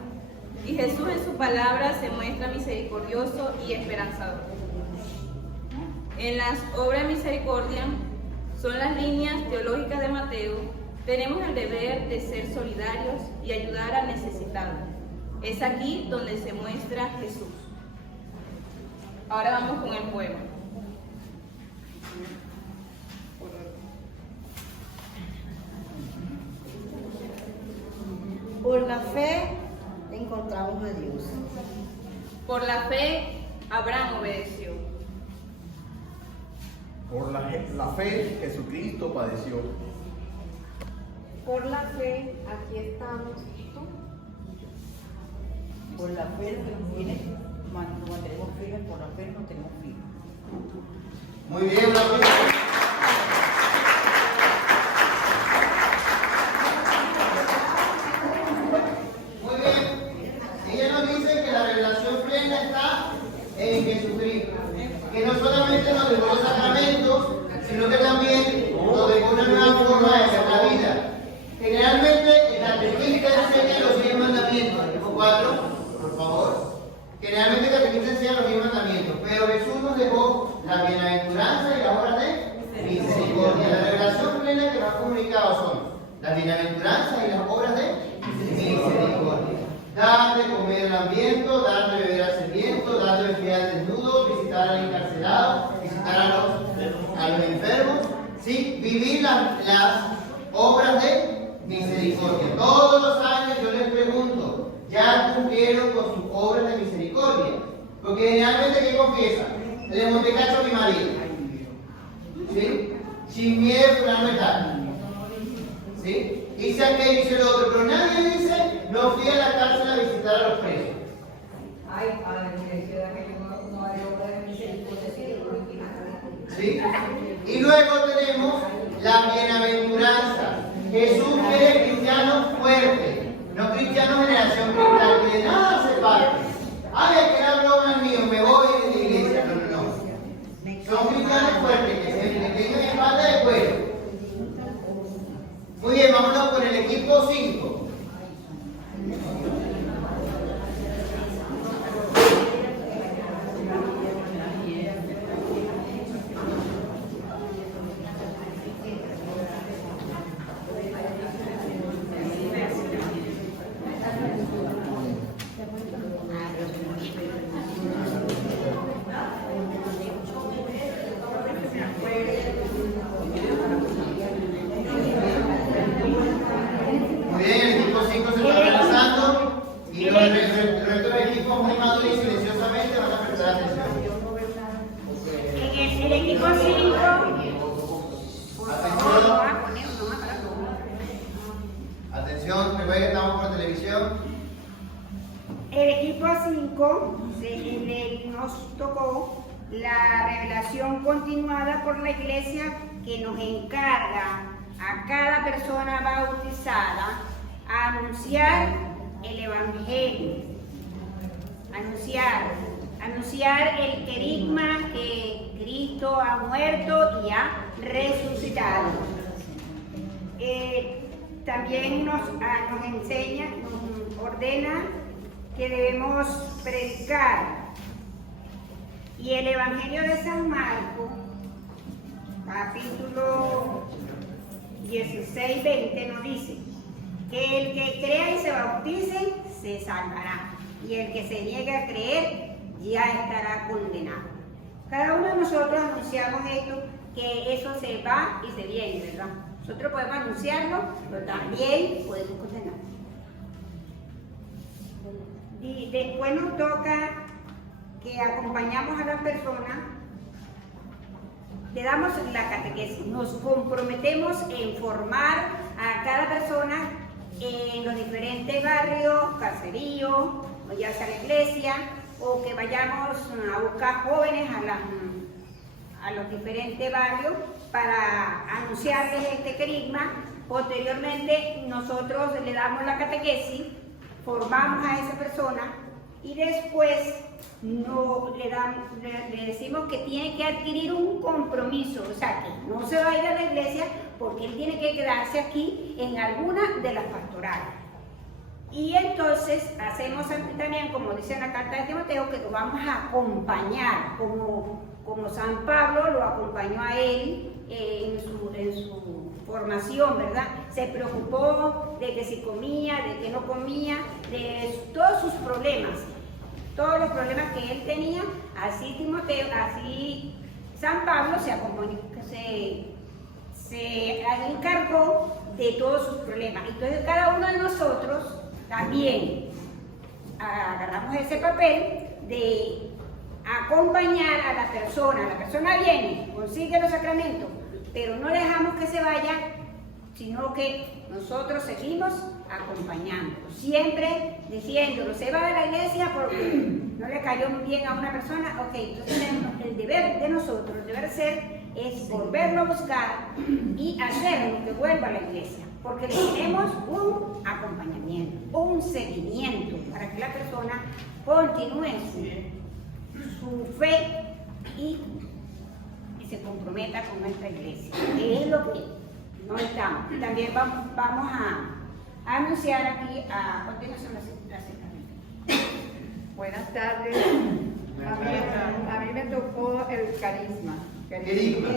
Y Jesús en su palabra se muestra misericordioso y esperanzador. En las obras de misericordia son las líneas teológicas de Mateo. Tenemos el deber de ser solidarios y ayudar al necesitado. Es aquí donde se muestra Jesús. Ahora vamos con el poema. Por la fe encontramos a Dios. Por la fe, Abraham obedeció. Por la fe, Jesucristo padeció. Por la fe, aquí estamos. Por la fe, los que nos viene, no tenemos firmes, por la fe no tenemos firmes. Muy bien, muy bien. Ella nos dice que la revelación plena está en Jesucristo, que no solamente nos dejó los sacramentos, sino que también nos dejó una nueva forma de hacer la vida. Generalmente el catequista enseña los 10 mandamientos, artículo 4, por favor. Generalmente el catequista enseña los 10 mandamientos, pero Jesús nos dejó la bienaventuranza y las obras de misericordia. La revelación plena que nos ha comunicado son las bienaventuranzas y las obras de misericordia. Dar de comer al hambriento, dar de beber al sediento, dar de vestir al desnudo, visitar al encarcelado, visitar a los enfermos, ¿sí? Vivir las obras de misericordia. Todos los años yo les pregunto, ¿ya cumplieron con sus obras de misericordia? Porque generalmente, ¿qué confiesa? Le monté cacho a mi marido. ¿Sí? Sin miedo, fulano de tal. ¿Sí? Hice aquello, hice lo otro, pero nadie dice, no fui a la cárcel a visitar a los presos. Ay, padre, me decía que no hay obra de misericordia. ¿Sí? Y luego tenemos la bienaventuranza. Jesús quiere cristianos fuertes, no cristianos generación cristal, que de nada se parte. Ay, que la broma es mío, me voy de la iglesia. No. Son cristianos fuertes, que tengan espalda de cuero. Muy bien, vámonos con el equipo 5. Atención, recuerden que estamos por televisión. El equipo 5 nos tocó la revelación continuada por la Iglesia, que nos encarga a cada persona bautizada a anunciar el Evangelio, anunciar el querigma que Cristo ha muerto y ha resucitado. También nos enseña, nos ordena que debemos predicar. Y el Evangelio de San Marcos, capítulo 16-20, nos dice que el que crea y se bautice se salvará, y el que se niegue a creer ya estará condenado. Cada uno de nosotros anunciamos esto, que eso se va y se viene, ¿verdad? Nosotros podemos anunciarlo, pero también podemos condenar. Y después nos toca que acompañamos a las personas, le damos la catequesis, nos comprometemos en formar a cada persona en los diferentes barrios, caseríos, o ya sea la iglesia, o que vayamos a buscar jóvenes a los diferentes barrios para anunciarles este querigma. Posteriormente nosotros le damos la catequesis, formamos a esa persona y después no le decimos que tiene que adquirir un compromiso, o sea, que no se va a ir a la iglesia porque él tiene que quedarse aquí en alguna de las pastorales. Y entonces hacemos también, como dice en la carta de Timoteo, que lo vamos a acompañar, como San Pablo lo acompañó a él en su formación, ¿verdad? Se preocupó de que si comía, de que no comía, de todos sus problemas, todos los problemas que él tenía. Así Timoteo, así San Pablo se encargó de todos sus problemas. Entonces cada uno de nosotros también agarramos ese papel de acompañar a la persona. La persona viene, consigue los sacramentos, pero no dejamos que se vaya, sino que nosotros seguimos acompañándolo, siempre diciéndolo, se va de la iglesia porque no le cayó bien a una persona, ok, entonces el deber de nosotros, el deber ser, es volverlo a buscar y hacerlo que vuelva a la iglesia, porque le tenemos un acompañamiento, un seguimiento, para que la persona continúe su fe y se comprometa con nuestra iglesia, que es lo que no estamos. Y también vamos a anunciar aquí a continuación la sacramento. Buenas tardes. A mí me tocó el carisma. Querigma.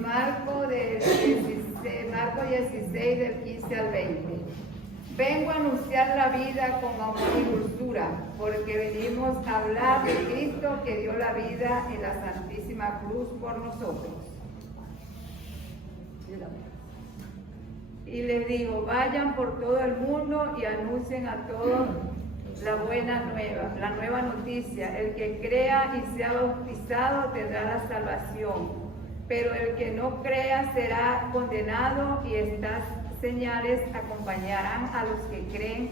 Marco 16 del 15 al 20. Vengo a anunciar la vida con amor y dulzura, porque venimos a hablar de Cristo que dio la vida en la Santísima Cruz por nosotros. Y les digo, vayan por todo el mundo y anuncien a todos la buena nueva, la nueva noticia. El que crea y sea bautizado tendrá la salvación, pero el que no crea será condenado, y estas señales acompañarán a los que creen.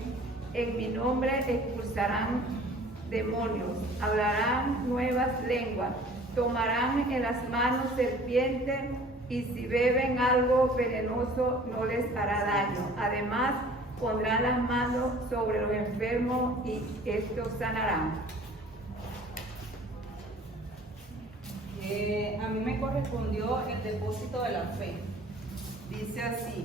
En mi nombre expulsarán demonios, hablarán nuevas lenguas, tomarán en las manos serpientes, y si beben algo venenoso no les hará daño. Además, pondrán las manos sobre los enfermos y estos sanarán. A mí me correspondió el depósito de la fe. Dice así: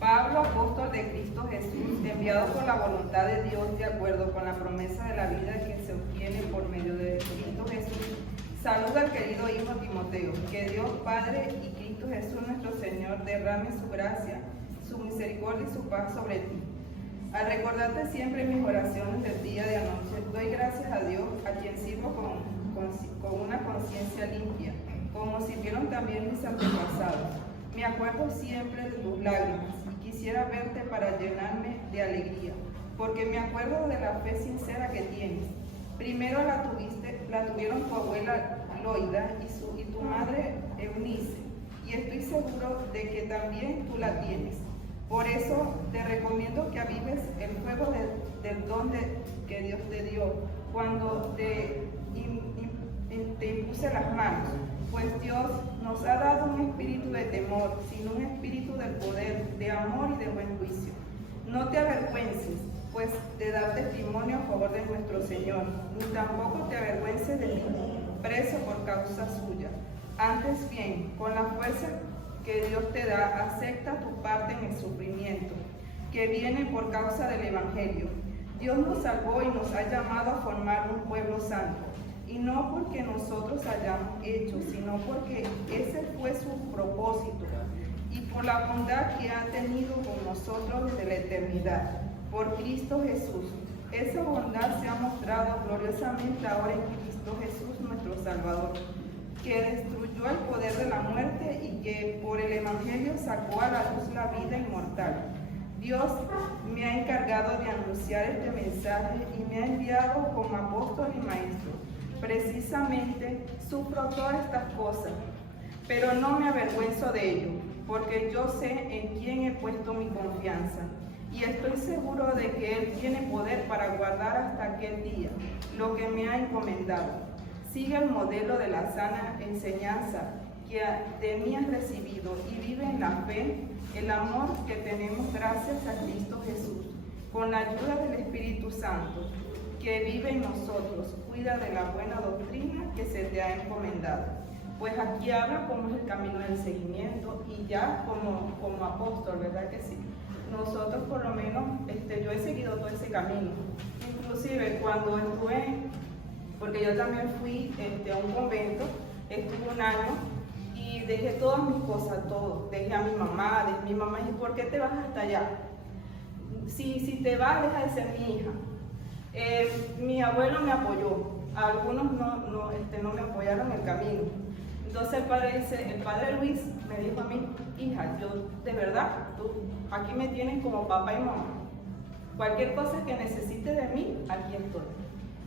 Pablo, apóstol de Cristo Jesús, enviado por la voluntad de Dios de acuerdo con la promesa de la vida que se obtiene por medio de Cristo Jesús, saluda al querido hijo Timoteo. Que Dios Padre y Cristo Jesús nuestro Señor derrame su gracia, su misericordia y su paz sobre ti. Al recordarte siempre en mis oraciones del día y de anoche, doy gracias a Dios, a quien sirvo con una conciencia limpia, como sirvieron también mis antepasados. Me acuerdo siempre de tus lágrimas y quisiera verte para llenarme de alegría, porque me acuerdo de la fe sincera que tienes. Primero la tuvieron tu abuela Loida y tu madre Eunice, y estoy seguro de que también tú la tienes. Por eso te recomiendo que avives el fuego del don que Dios te dio cuando te impuse las manos, pues Dios nos ha dado un espíritu de temor, sino un espíritu del poder, de amor y de buen juicio. No te avergüences, pues, de dar testimonio a favor de nuestro Señor, ni tampoco te avergüences de ti, preso por causa suya. Antes bien, con la fuerza que Dios te da, acepta tu parte en el sufrimiento, que viene por causa del Evangelio. Dios nos salvó y nos ha llamado a formar un pueblo santo, y no porque nosotros hayamos hecho, sino porque ese fue su propósito, y por la bondad que ha tenido con nosotros desde la eternidad, por Cristo Jesús. Esa bondad se ha mostrado gloriosamente ahora en Cristo Jesús nuestro Salvador, que destruyó el poder de la muerte y que por el Evangelio sacó a la luz la vida inmortal. Dios me ha encargado de anunciar este mensaje y me ha enviado como apóstol y maestro. Precisamente sufro todas estas cosas, pero no me avergüenzo de ello, porque yo sé en quién he puesto mi confianza, y estoy seguro de que Él tiene poder para guardar hasta aquel día lo que me ha encomendado. Sigue el modelo de la sana enseñanza que de mí has recibido y vive en la fe, el amor que tenemos gracias a Cristo Jesús. con la ayuda del Espíritu Santo, que vive en nosotros, cuida de la buena doctrina que se te ha encomendado. Pues aquí habla cómo es el camino del seguimiento y ya como apóstol, ¿verdad que sí? Nosotros por lo menos, yo he seguido todo ese camino. Inclusive cuando estuve, porque yo también fui a un convento, estuve un año y dejé todas mis cosas, todo. Dejé a mi mamá, ¿y por qué te vas hasta allá? Si te vas, deja de ser mi hija. Mi abuelo me apoyó, algunos no me apoyaron en el camino. Entonces el padre Luis me dijo a mí, hija, yo de verdad, tú aquí me tienes como papá y mamá. Cualquier cosa que necesites de mí, aquí estoy.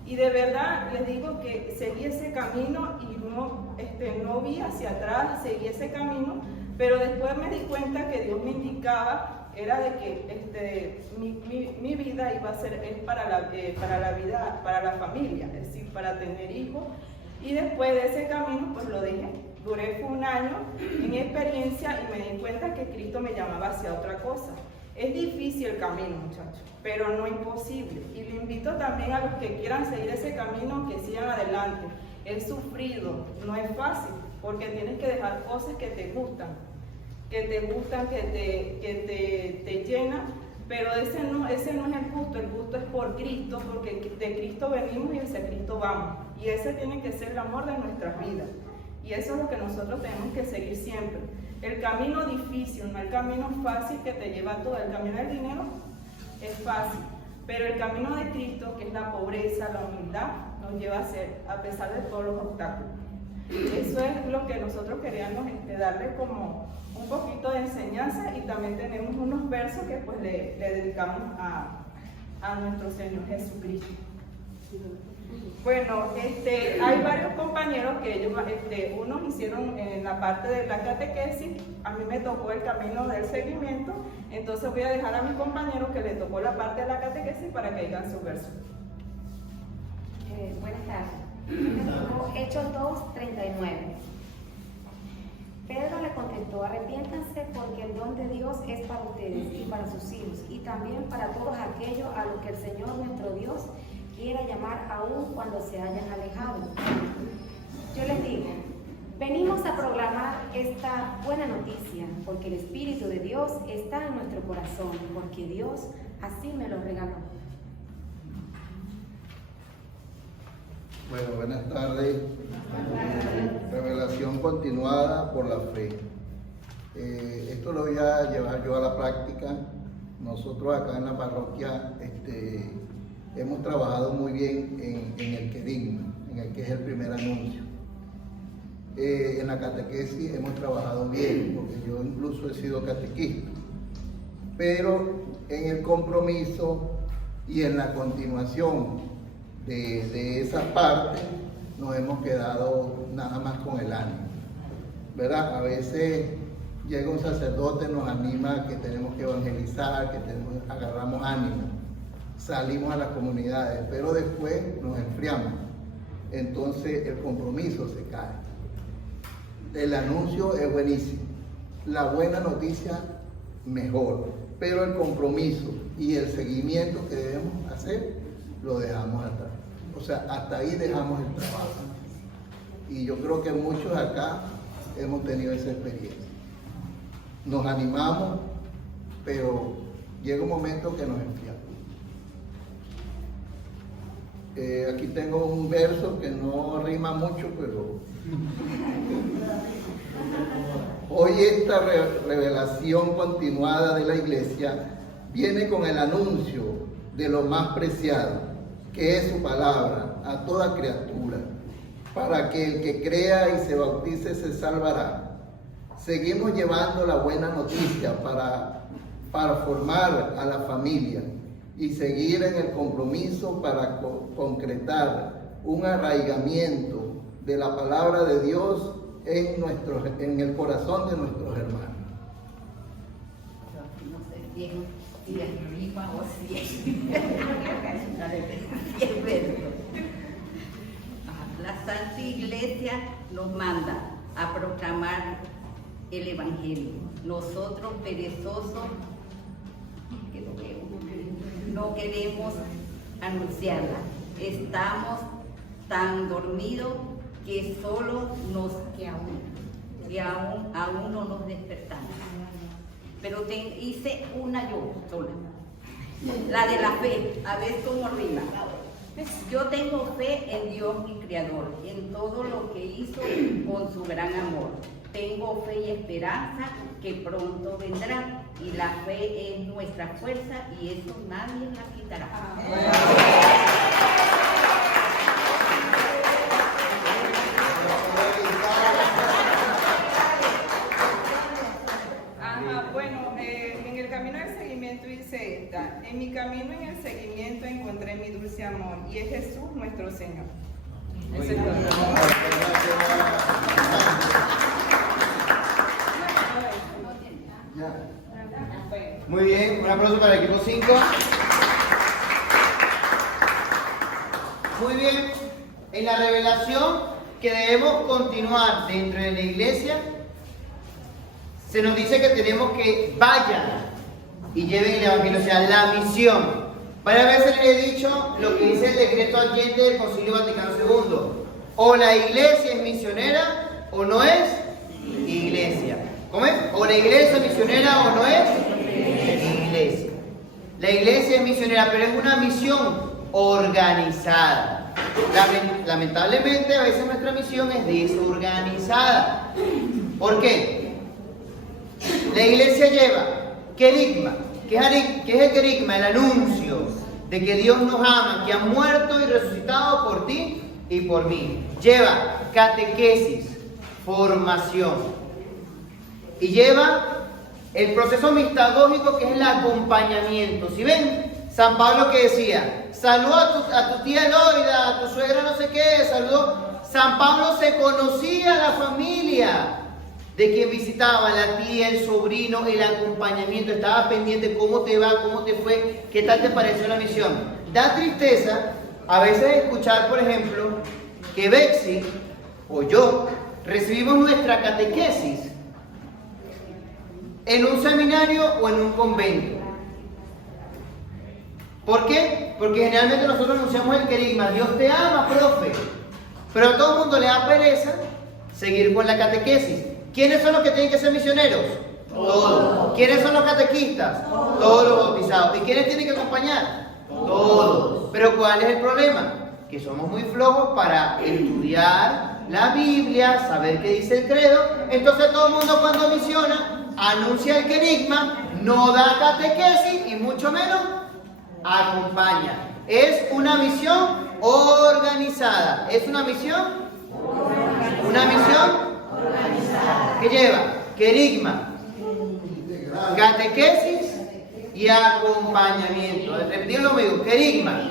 Y de verdad les digo que seguí ese camino y no vi hacia atrás, seguí ese camino, pero después me di cuenta que Dios me indicaba, era de que mi vida iba a ser para la vida, para la familia, es decir, para tener hijos. Y después de ese camino, pues lo dejé. Duré un año en experiencia y me di cuenta que Cristo me llamaba hacia otra cosa. Es difícil el camino, muchachos, pero no imposible. Y le invito también a los que quieran seguir ese camino, que sigan adelante. Es sufrido, no es fácil, porque tienes que dejar cosas que te gustan, que te llenan, pero ese no es el gusto es por Cristo, porque de Cristo venimos y hacia Cristo vamos. Y ese tiene que ser el amor de nuestras vidas. Y eso es lo que nosotros tenemos que seguir siempre. El camino difícil, no el camino fácil que te lleva a todo. El camino del dinero es fácil, pero el camino de Cristo, que es la pobreza, la humildad, nos lleva a ser, a pesar de todos los obstáculos. Eso es lo que nosotros queríamos darle como un poquito de enseñanza, y también tenemos unos versos que pues le dedicamos a nuestro Señor Jesucristo. Bueno, hay varios compañeros que ellos, unos hicieron en la parte de la catequesis, a mí me tocó el camino del seguimiento, entonces voy a dejar a mi compañero que le tocó la parte de la catequesis para que digan su verso. Buenas tardes. Hechos 2:39. Pedro le contestó: arrepiéntanse, porque el don de Dios es para ustedes y para sus hijos, y también para todos aquellos a los que el Señor nuestro Dios quiera llamar aún cuando se hayan alejado. Yo les digo, venimos a proclamar esta buena noticia, porque el Espíritu de Dios está en nuestro corazón, porque Dios así me lo regaló. Bueno, buenas tardes. Revelación continuada por la fe. Esto lo voy a llevar yo a la práctica. Nosotros acá en la parroquia hemos trabajado muy bien en el querigma, en el que es el primer anuncio. En la catequesis hemos trabajado bien, porque yo incluso he sido catequista. Pero en el compromiso y en la continuación de esa parte nos hemos quedado nada más con el ánimo, ¿verdad? A veces llega un sacerdote, nos anima que tenemos que evangelizar, que agarramos ánimo, salimos a las comunidades, pero después nos enfriamos, entonces el compromiso se cae. El anuncio es buenísimo, la buena noticia mejor, pero el compromiso y el seguimiento que debemos hacer lo dejamos atrás. O sea, hasta ahí dejamos el trabajo. Y yo creo que muchos acá hemos tenido esa experiencia. Nos animamos, pero llega un momento que nos enfriamos. Aquí tengo un verso que no rima mucho, pero hoy esta revelación continuada de la Iglesia viene con el anuncio de lo más preciado, que es su palabra a toda criatura, para que el que crea y se bautice se salvará. Seguimos llevando la buena noticia para formar a la familia y seguir en el compromiso para concretar un arraigamiento de la palabra de Dios en el corazón de nuestros hermanos. No sé si es rima o si es la Santa Iglesia nos manda a proclamar el Evangelio. Nosotros perezosos, que lo veo, no queremos anunciarla. Estamos tan dormidos que solo aún no nos despertamos. Pero hice una yo sola, la de la fe, a ver cómo rima. Yo tengo fe en Dios mi Creador, en todo lo que hizo con su gran amor. Tengo fe y esperanza que pronto vendrá, y la fe es nuestra fuerza y eso nadie la quitará. Bueno, en el camino del seguimiento hice esta. En mi camino en el seguimiento encontré mi dulce amor y es Jesús nuestro Señor. Ese es todo. Muy bien, un aplauso para el equipo 5. Muy bien, en la revelación que debemos continuar dentro de la iglesia, se nos dice que tenemos que vayan y lleven el evangelio, o sea, la misión. Varias veces le he dicho lo que dice el decreto Allende del Concilio Vaticano II. O la iglesia es misionera o no es iglesia. ¿Cómo es? O la iglesia es misionera o no es iglesia. La iglesia es misionera, pero es una misión organizada. Lamentablemente a veces nuestra misión es desorganizada. ¿Por qué? La iglesia lleva querigma. ¿Qué es el querigma? El anuncio de que Dios nos ama, que ha muerto y resucitado por ti y por mí. Lleva catequesis, formación. Y lleva el proceso mistagógico, que es el acompañamiento. Si ven, San Pablo que decía, saluda a tu tía Eloida, a tu suegra no sé qué, saludó. San Pablo se conocía a la familia de quien visitaba, la tía, el sobrino, el acompañamiento, estaba pendiente, cómo te va, cómo te fue, qué tal te pareció la misión. Da tristeza a veces escuchar, por ejemplo, que Betsy o yo recibimos nuestra catequesis en un seminario o en un convento. ¿Por qué? Porque generalmente nosotros anunciamos el querigma, Dios te ama, profe, pero a todo el mundo le da pereza seguir con la catequesis. ¿Quiénes son los que tienen que ser misioneros? Todos. ¿Quiénes son los catequistas? Todos los bautizados. ¿Y quiénes tienen que acompañar? Todos. Pero ¿cuál es el problema? Que somos muy flojos para estudiar la Biblia, saber qué dice el credo. Entonces todo el mundo cuando misiona, anuncia el querigma, no da catequesis y mucho menos acompaña. Es una misión organizada. ¿Es una misión? Una misión que lleva querigma, catequesis y acompañamiento. Repetirlo conmigo: querigma,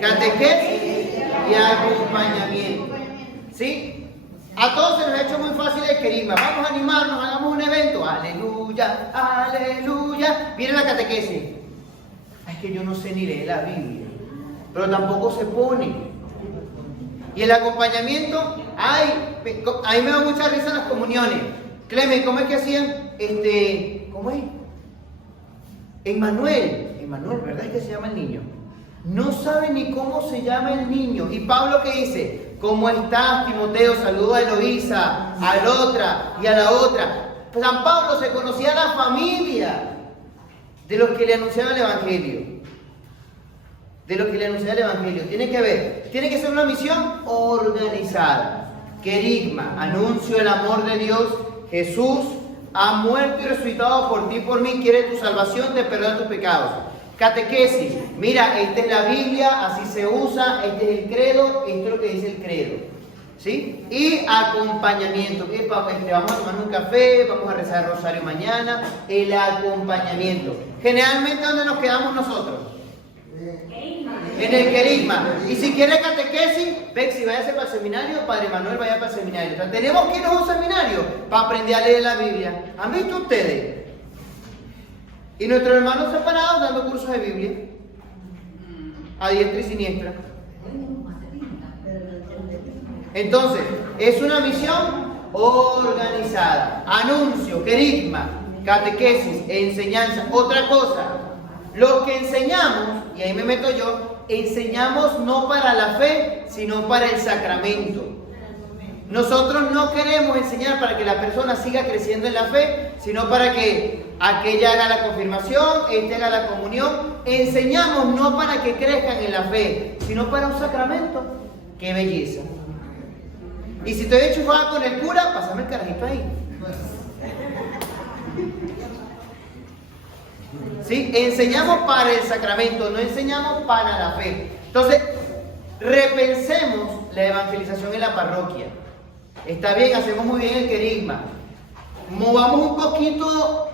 catequesis y acompañamiento. ¿Sí? A todos se nos ha hecho muy fácil el querigma. Vamos a animarnos, hagamos un evento. Aleluya, aleluya. Viene la catequesis. Es que yo no sé ni leer la Biblia, pero tampoco se pone. Y el acompañamiento, a mí me da mucha risa las comuniones. Clemen, ¿cómo es que hacían? ¿Cómo es? Emmanuel, ¿verdad? Es que se llama el niño. No sabe ni cómo se llama el niño. Y Pablo, ¿qué dice? ¿Cómo estás, Timoteo? Saludo a Eloísa, a la otra y a la otra. San Pablo se conocía a la familia de los que le anunciaban el Evangelio. Tiene que ser una misión organizada. Querigma, anuncio el amor de Dios. Jesús ha muerto y resucitado por ti y por mí, quiere tu salvación, te perdona tus pecados. Catequesis, mira, esta es la Biblia, así se usa, este es el credo, esto es lo que dice el credo. ¿Sí? Y acompañamiento, vamos a tomar un café, vamos a rezar el rosario mañana, el acompañamiento. Generalmente, ¿dónde nos quedamos nosotros? En el querigma. Y si quiere catequesis, Bexi, váyase para el seminario, Padre Manuel vaya para el seminario. O sea, tenemos que irnos a un seminario para aprender a leer la Biblia. ¿Han visto ustedes? Y nuestros hermanos separados dando cursos de Biblia a diestra y siniestra. Entonces, es una misión organizada. Anuncio, querigma, catequesis, enseñanza. Otra cosa, Lo que enseñamos, y ahí me meto yo, enseñamos no para la fe, sino para el sacramento. Nosotros no queremos enseñar para que la persona siga creciendo en la fe, sino para que aquella haga la confirmación, este haga la comunión. Enseñamos no para que crezcan en la fe, sino para un sacramento. ¡Qué belleza! Y si estoy enchufada con el cura, pásame el carajito ahí. ¿Sí? Enseñamos para el sacramento, no enseñamos para la fe. Entonces, repensemos la evangelización en la parroquia. Está bien, hacemos muy bien el querigma. Movamos un poquito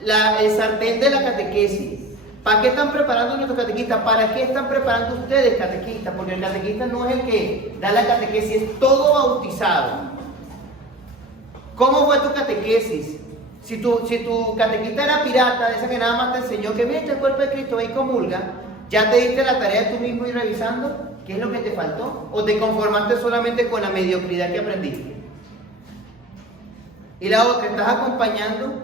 el sartén de la catequesis. ¿Para qué están preparando nuestros catequistas? ¿Para qué están preparando ustedes catequistas? Porque el catequista no es el que da la catequesis, es todo bautizado. ¿Cómo fue tu catequesis? Si tu catequista era pirata, de esa que nada más te enseñó que mira este cuerpo de Cristo, ve y comulga, ¿ya te diste la tarea tú mismo ir revisando qué es lo que te faltó? ¿O te conformaste solamente con la mediocridad que aprendiste? Y la otra, ¿estás acompañando?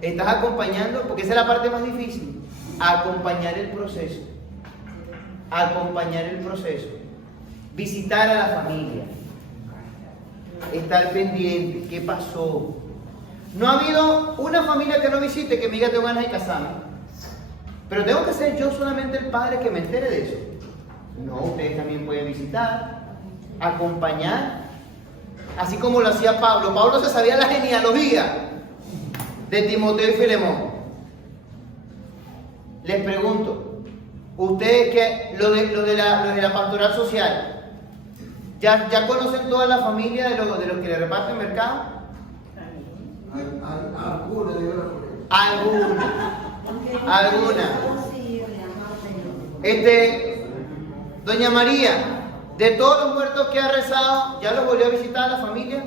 ¿Estás acompañando? Porque esa es la parte más difícil. Acompañar el proceso. Acompañar el proceso. Visitar a la familia. Estar pendiente. ¿Qué pasó? No ha habido una familia que no visite que me diga tengo ganas de casarme. Pero tengo que ser yo solamente el padre que me entere de eso. No, ustedes también pueden visitar, acompañar, así como lo hacía Pablo. Pablo se sabía la genealogía de Timoteo y Filemón. Les pregunto, ustedes que lo de la pastoral social, ¿ya conocen toda la familia de los que le reparten mercado? Alguna. Doña María, de todos los muertos que ha rezado, ¿ya los volvió a visitar a la familia?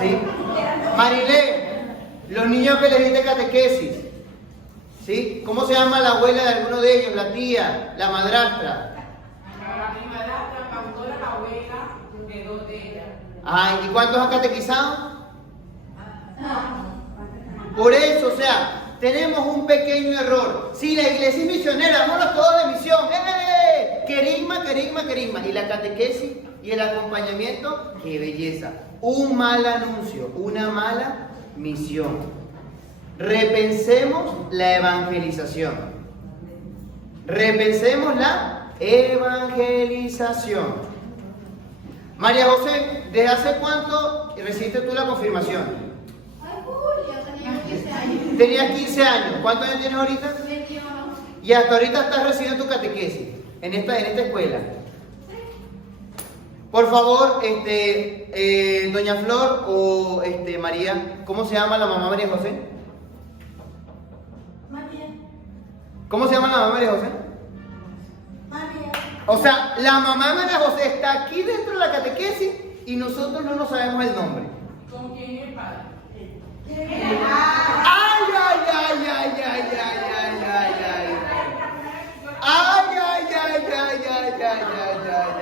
¿Sí? Marilé, los niños que les diste catequesis, ¿sí? ¿Cómo se llama la abuela de alguno de ellos? La tía, la madrastra. Mi madrastra, pastora, la abuela de dos de ellas. Ay, ¿y cuántos ha catequizado? Por eso, o sea, tenemos un pequeño error. Si la iglesia es misionera, vámonos todos de misión. ¡Eh! Querigma, querigma, querigma. Y la catequesis y el acompañamiento, ¡qué belleza! Un mal anuncio, una mala misión. Repensemos la evangelización. Repensemos la evangelización. María José, ¿desde hace cuánto recibiste tú la confirmación? Tenías 15 años. ¿Cuántos años tienes ahorita? 21. Y hasta ahorita estás recibiendo tu catequesis en esta escuela. Por favor, doña Flor o María, ¿cómo se llama la mamá María José? María. ¿Cómo se llama la mamá María José? María. O sea, la mamá María José está aquí dentro de la catequesis y nosotros no nos sabemos el nombre. ¿Con quién es el padre? ¡Ay, ay, ay, ay, ay, ay, ay, ay, ay! ¡Ay, ay, ay, ay, ay, ay, ay,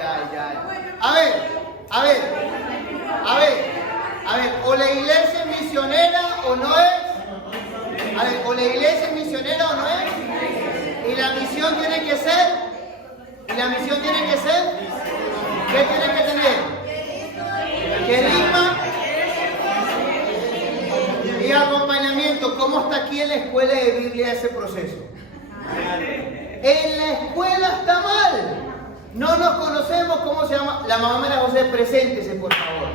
ay, ay! A ver, o la iglesia es misionera o no es. A ver, o la iglesia es misionera o no es. Y la misión tiene que ser. ¿Qué tiene que tener? Querigma y acompañamiento. ¿Cómo está aquí en la escuela de Biblia ese proceso? En la escuela está mal. No nos conocemos. ¿Cómo se llama? La mamá María José, preséntese, por favor.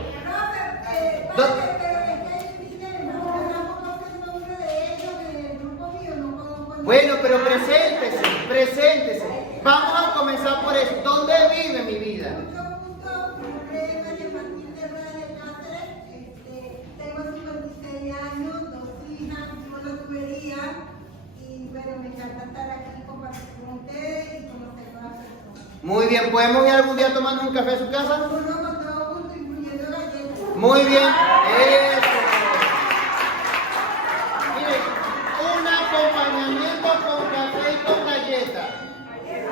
Bueno, pero preséntese. Vamos a comenzar por eso. ¿Dónde vive mi vida? Tengo 56 años, 2 hijas, una tubería y bueno, me encanta estar aquí compartir con ustedes y conocer a las personas. Muy bien, ¿podemos ir algún día tomando un café a su casa? Uno con todo gusto, incluyendo galletas. Muy bien, eso. Mire, un acompañamiento con café y con galletas.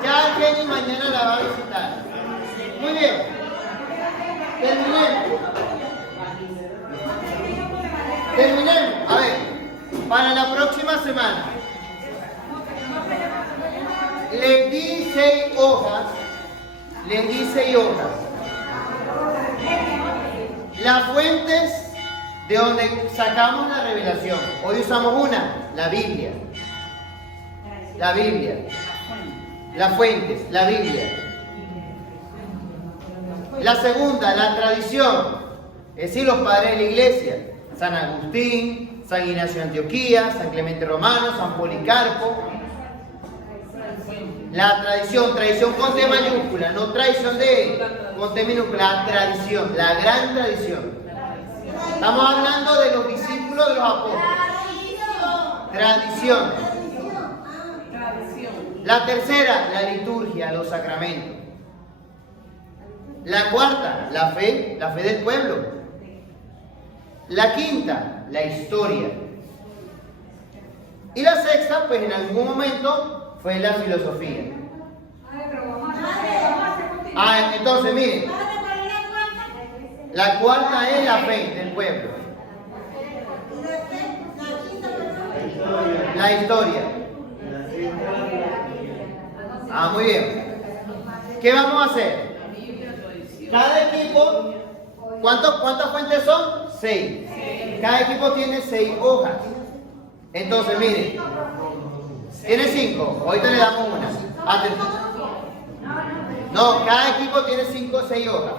Ya Jenny mañana la va a visitar. Muy bien. Terminemos. terminemos. A ver, para la próxima semana. Les di 6 hojas. Les di 6 hojas. Las fuentes de donde sacamos la revelación. Hoy usamos una, la Biblia. La Biblia. Las fuentes, la Biblia. La segunda, la tradición. Es decir, los padres de la iglesia. San Agustín, San Ignacio de Antioquía, San Clemente Romano, San Policarpo. La tradición, tradición con T mayúscula, no tradición con T minúscula, la tradición, la gran tradición. Estamos hablando de los discípulos de los apóstoles. Tradición. La tercera, la liturgia, los sacramentos. La cuarta, la fe del pueblo. La quinta, la historia. Y la sexta, pues en algún momento fue la filosofía. Entonces miren, la cuarta es la fe del pueblo. La historia. Muy bien. ¿Qué vamos a hacer? Cada equipo, ¿cuántas fuentes son? 6. Cada equipo tiene 6 hojas. Entonces, miren, tiene 5. Ahorita le damos una. No, cada equipo tiene 5 o 6 hojas.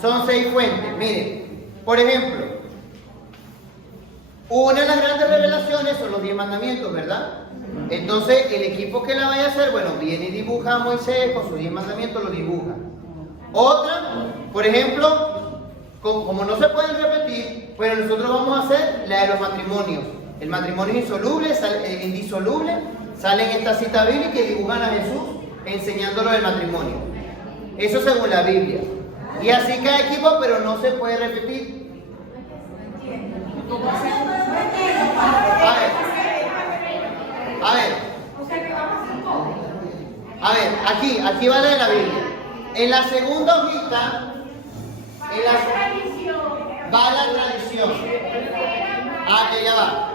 Son 6 fuentes. Miren, por ejemplo, una de las grandes revelaciones son los 10 mandamientos, ¿verdad? Entonces, el equipo que la vaya a hacer, bueno, viene y dibuja a Moisés con sus 10 mandamientos, lo dibuja. Otra, por ejemplo, como no se pueden repetir, pues nosotros vamos a hacer la de los matrimonios. El matrimonio indisoluble, sale en esta cita bíblica y dibujan a Jesús enseñándolo del matrimonio. Eso según la Biblia. Y así cada equipo, pero no se puede repetir. A ver, aquí va la de la Biblia. En la segunda hojita, va la tradición. Que ya va.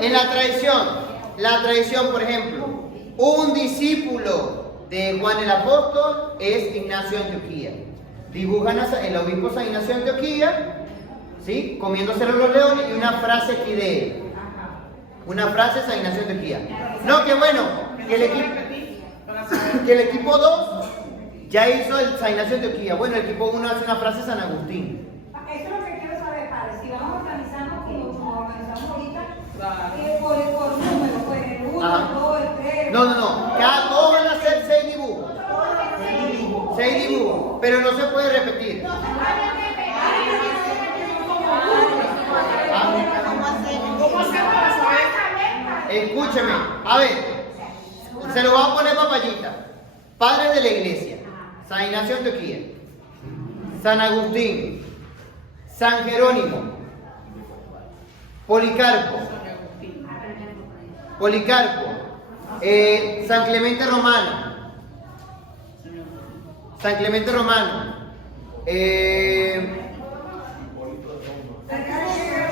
En la tradición, por ejemplo, un discípulo de Juan el Apóstol es Ignacio de Antioquía. Dibujan el obispo San Ignacio de Antioquía, ¿sí? Comiéndoselo los leones y una frase aquí de él. Una frase de San Ignacio de Antioquía. No, que bueno, que el equipo 2 ya hizo el San Ignacio de Antioquía. Bueno, el equipo 1 hace una frase de San Agustín. Eso es lo que quiero saber, padre. Si vamos organizando como organizamos ahorita, por número, pues el 1, 2, el 3. No. Todos van a hacer 6 dibujos. 6 dibujos, pero no se puede repetir. Escúcheme, a ver, se lo voy a poner papayita. Padres de la iglesia: San Ignacio de Antioquía, San Agustín, San Jerónimo, Policarpo, San Clemente Romano,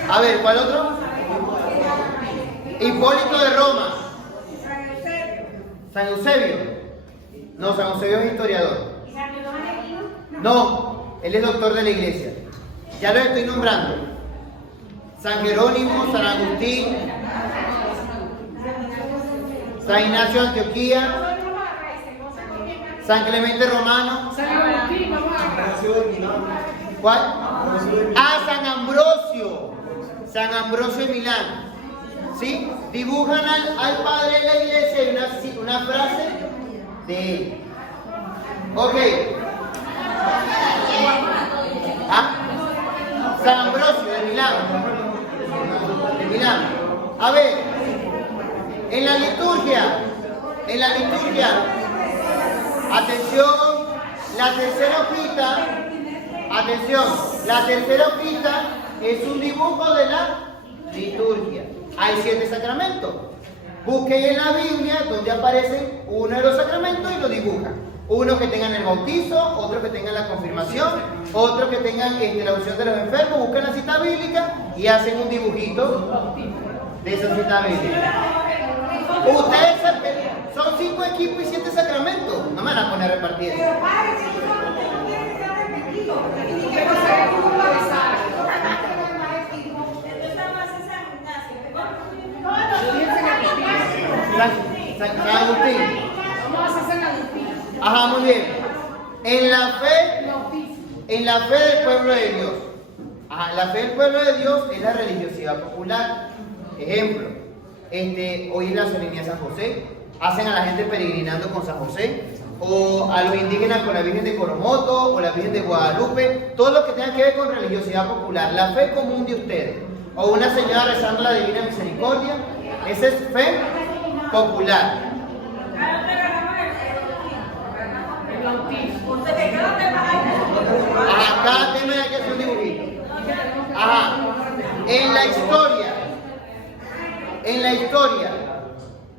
a ver, ¿cuál otro? Hipólito de Roma. San Eusebio. No, San Eusebio es historiador. No, él es doctor de la iglesia. Ya lo estoy nombrando. San Jerónimo, San Agustín, San Ignacio de Antioquía, San Clemente Romano. ¿Cuál? San Ambrosio. San Ambrosio de Milán. ¿Sí? Dibujan al padre de la iglesia y una frase de él. Ok. San Ambrosio de Milán. A ver, en la liturgia, atención, la tercera hojita es un dibujo de la liturgia. Hay 7 sacramentos. Busquen en la Biblia donde aparecen uno de los sacramentos y lo dibujan. Unos que tengan el bautizo, otros que tengan la confirmación, otros que tengan la unción de los enfermos, buscan la cita bíblica y hacen un dibujito de esa cita bíblica. Ustedes son 5 equipos y 7 sacramentos. No me van a poner a repartir. San Agustín. Ajá, muy bien. En la fe del pueblo de Dios. Ajá, la fe del pueblo de Dios es la religiosidad popular. Ejemplo, hoy en la solemnidad de San José, hacen a la gente peregrinando con San José, o a los indígenas con la Virgen de Coromoto, o la Virgen de Guadalupe, todo lo que tenga que ver con religiosidad popular, la fe común de ustedes, o una señora rezando la Divina Misericordia, esa es fe popular. Ajá, cada tema hay que hacer un dibujito. Ajá, en la historia,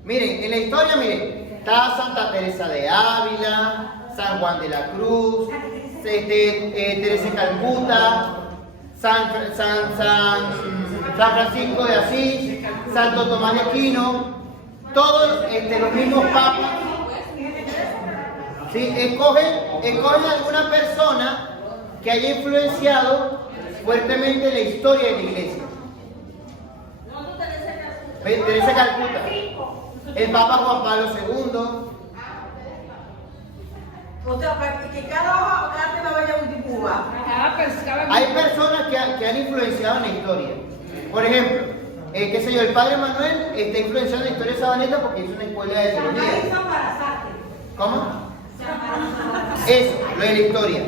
miren, está Santa Teresa de Ávila, San Juan de la Cruz, Teresa de Calcuta, San Francisco de Asís, Santo Tomás de Aquino, todos los mismos papas. ¿Sí? Escogen alguna persona que haya influenciado fuertemente la historia de la iglesia. Teresa de Calcuta, el Papa Juan Pablo II. O sea, que cada tema vaya un dibujo. Hay personas que han influenciado en la historia. Por ejemplo, qué sé yo, el Padre Manuel está influenciando la historia de Sabaneta porque hizo una escuela de teología. ¿Cómo? Eso, lo de la historia.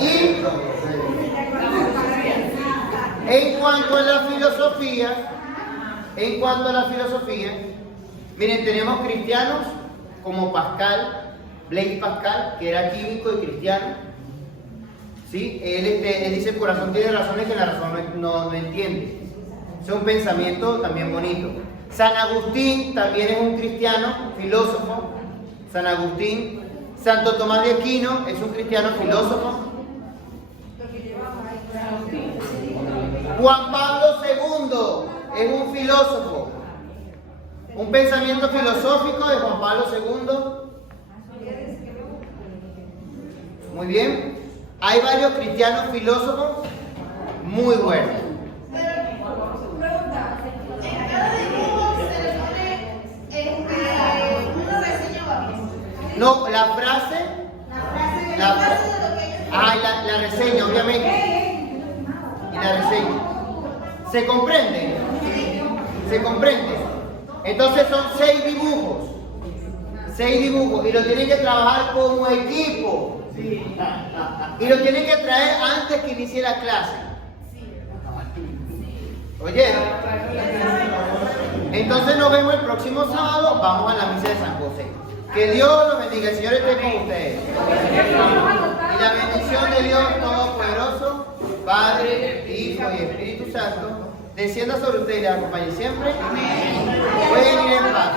Y en cuanto a la filosofía, miren, tenemos cristianos como Pascal, Blaise Pascal, que era químico y cristiano. ¿Sí? Él dice: el corazón tiene razones que la razón no entiende. Es un pensamiento también bonito. San Agustín también es un cristiano, filósofo. San Agustín. Santo Tomás de Aquino es un cristiano, filósofo. Juan Pablo II es un filósofo. Un pensamiento filosófico de Juan Pablo II. Muy bien. Hay varios cristianos filósofos muy buenos. No, la frase. La reseña, obviamente. Y la reseña. ¿Se comprende? ¿Se comprende? Entonces son 6 dibujos. 6 dibujos. Y lo tienen que trabajar como equipo. Y lo tienen que traer antes que inicie la clase. Oye. Entonces nos vemos el próximo sábado. Vamos a la misa de San José. Que Dios los bendiga. El Señor esté con ustedes. Y la bendición de Dios Todopoderoso, Padre, Hijo y Espíritu Santo, descienda sobre ustedes y les acompañe siempre. Pueden ir en paz.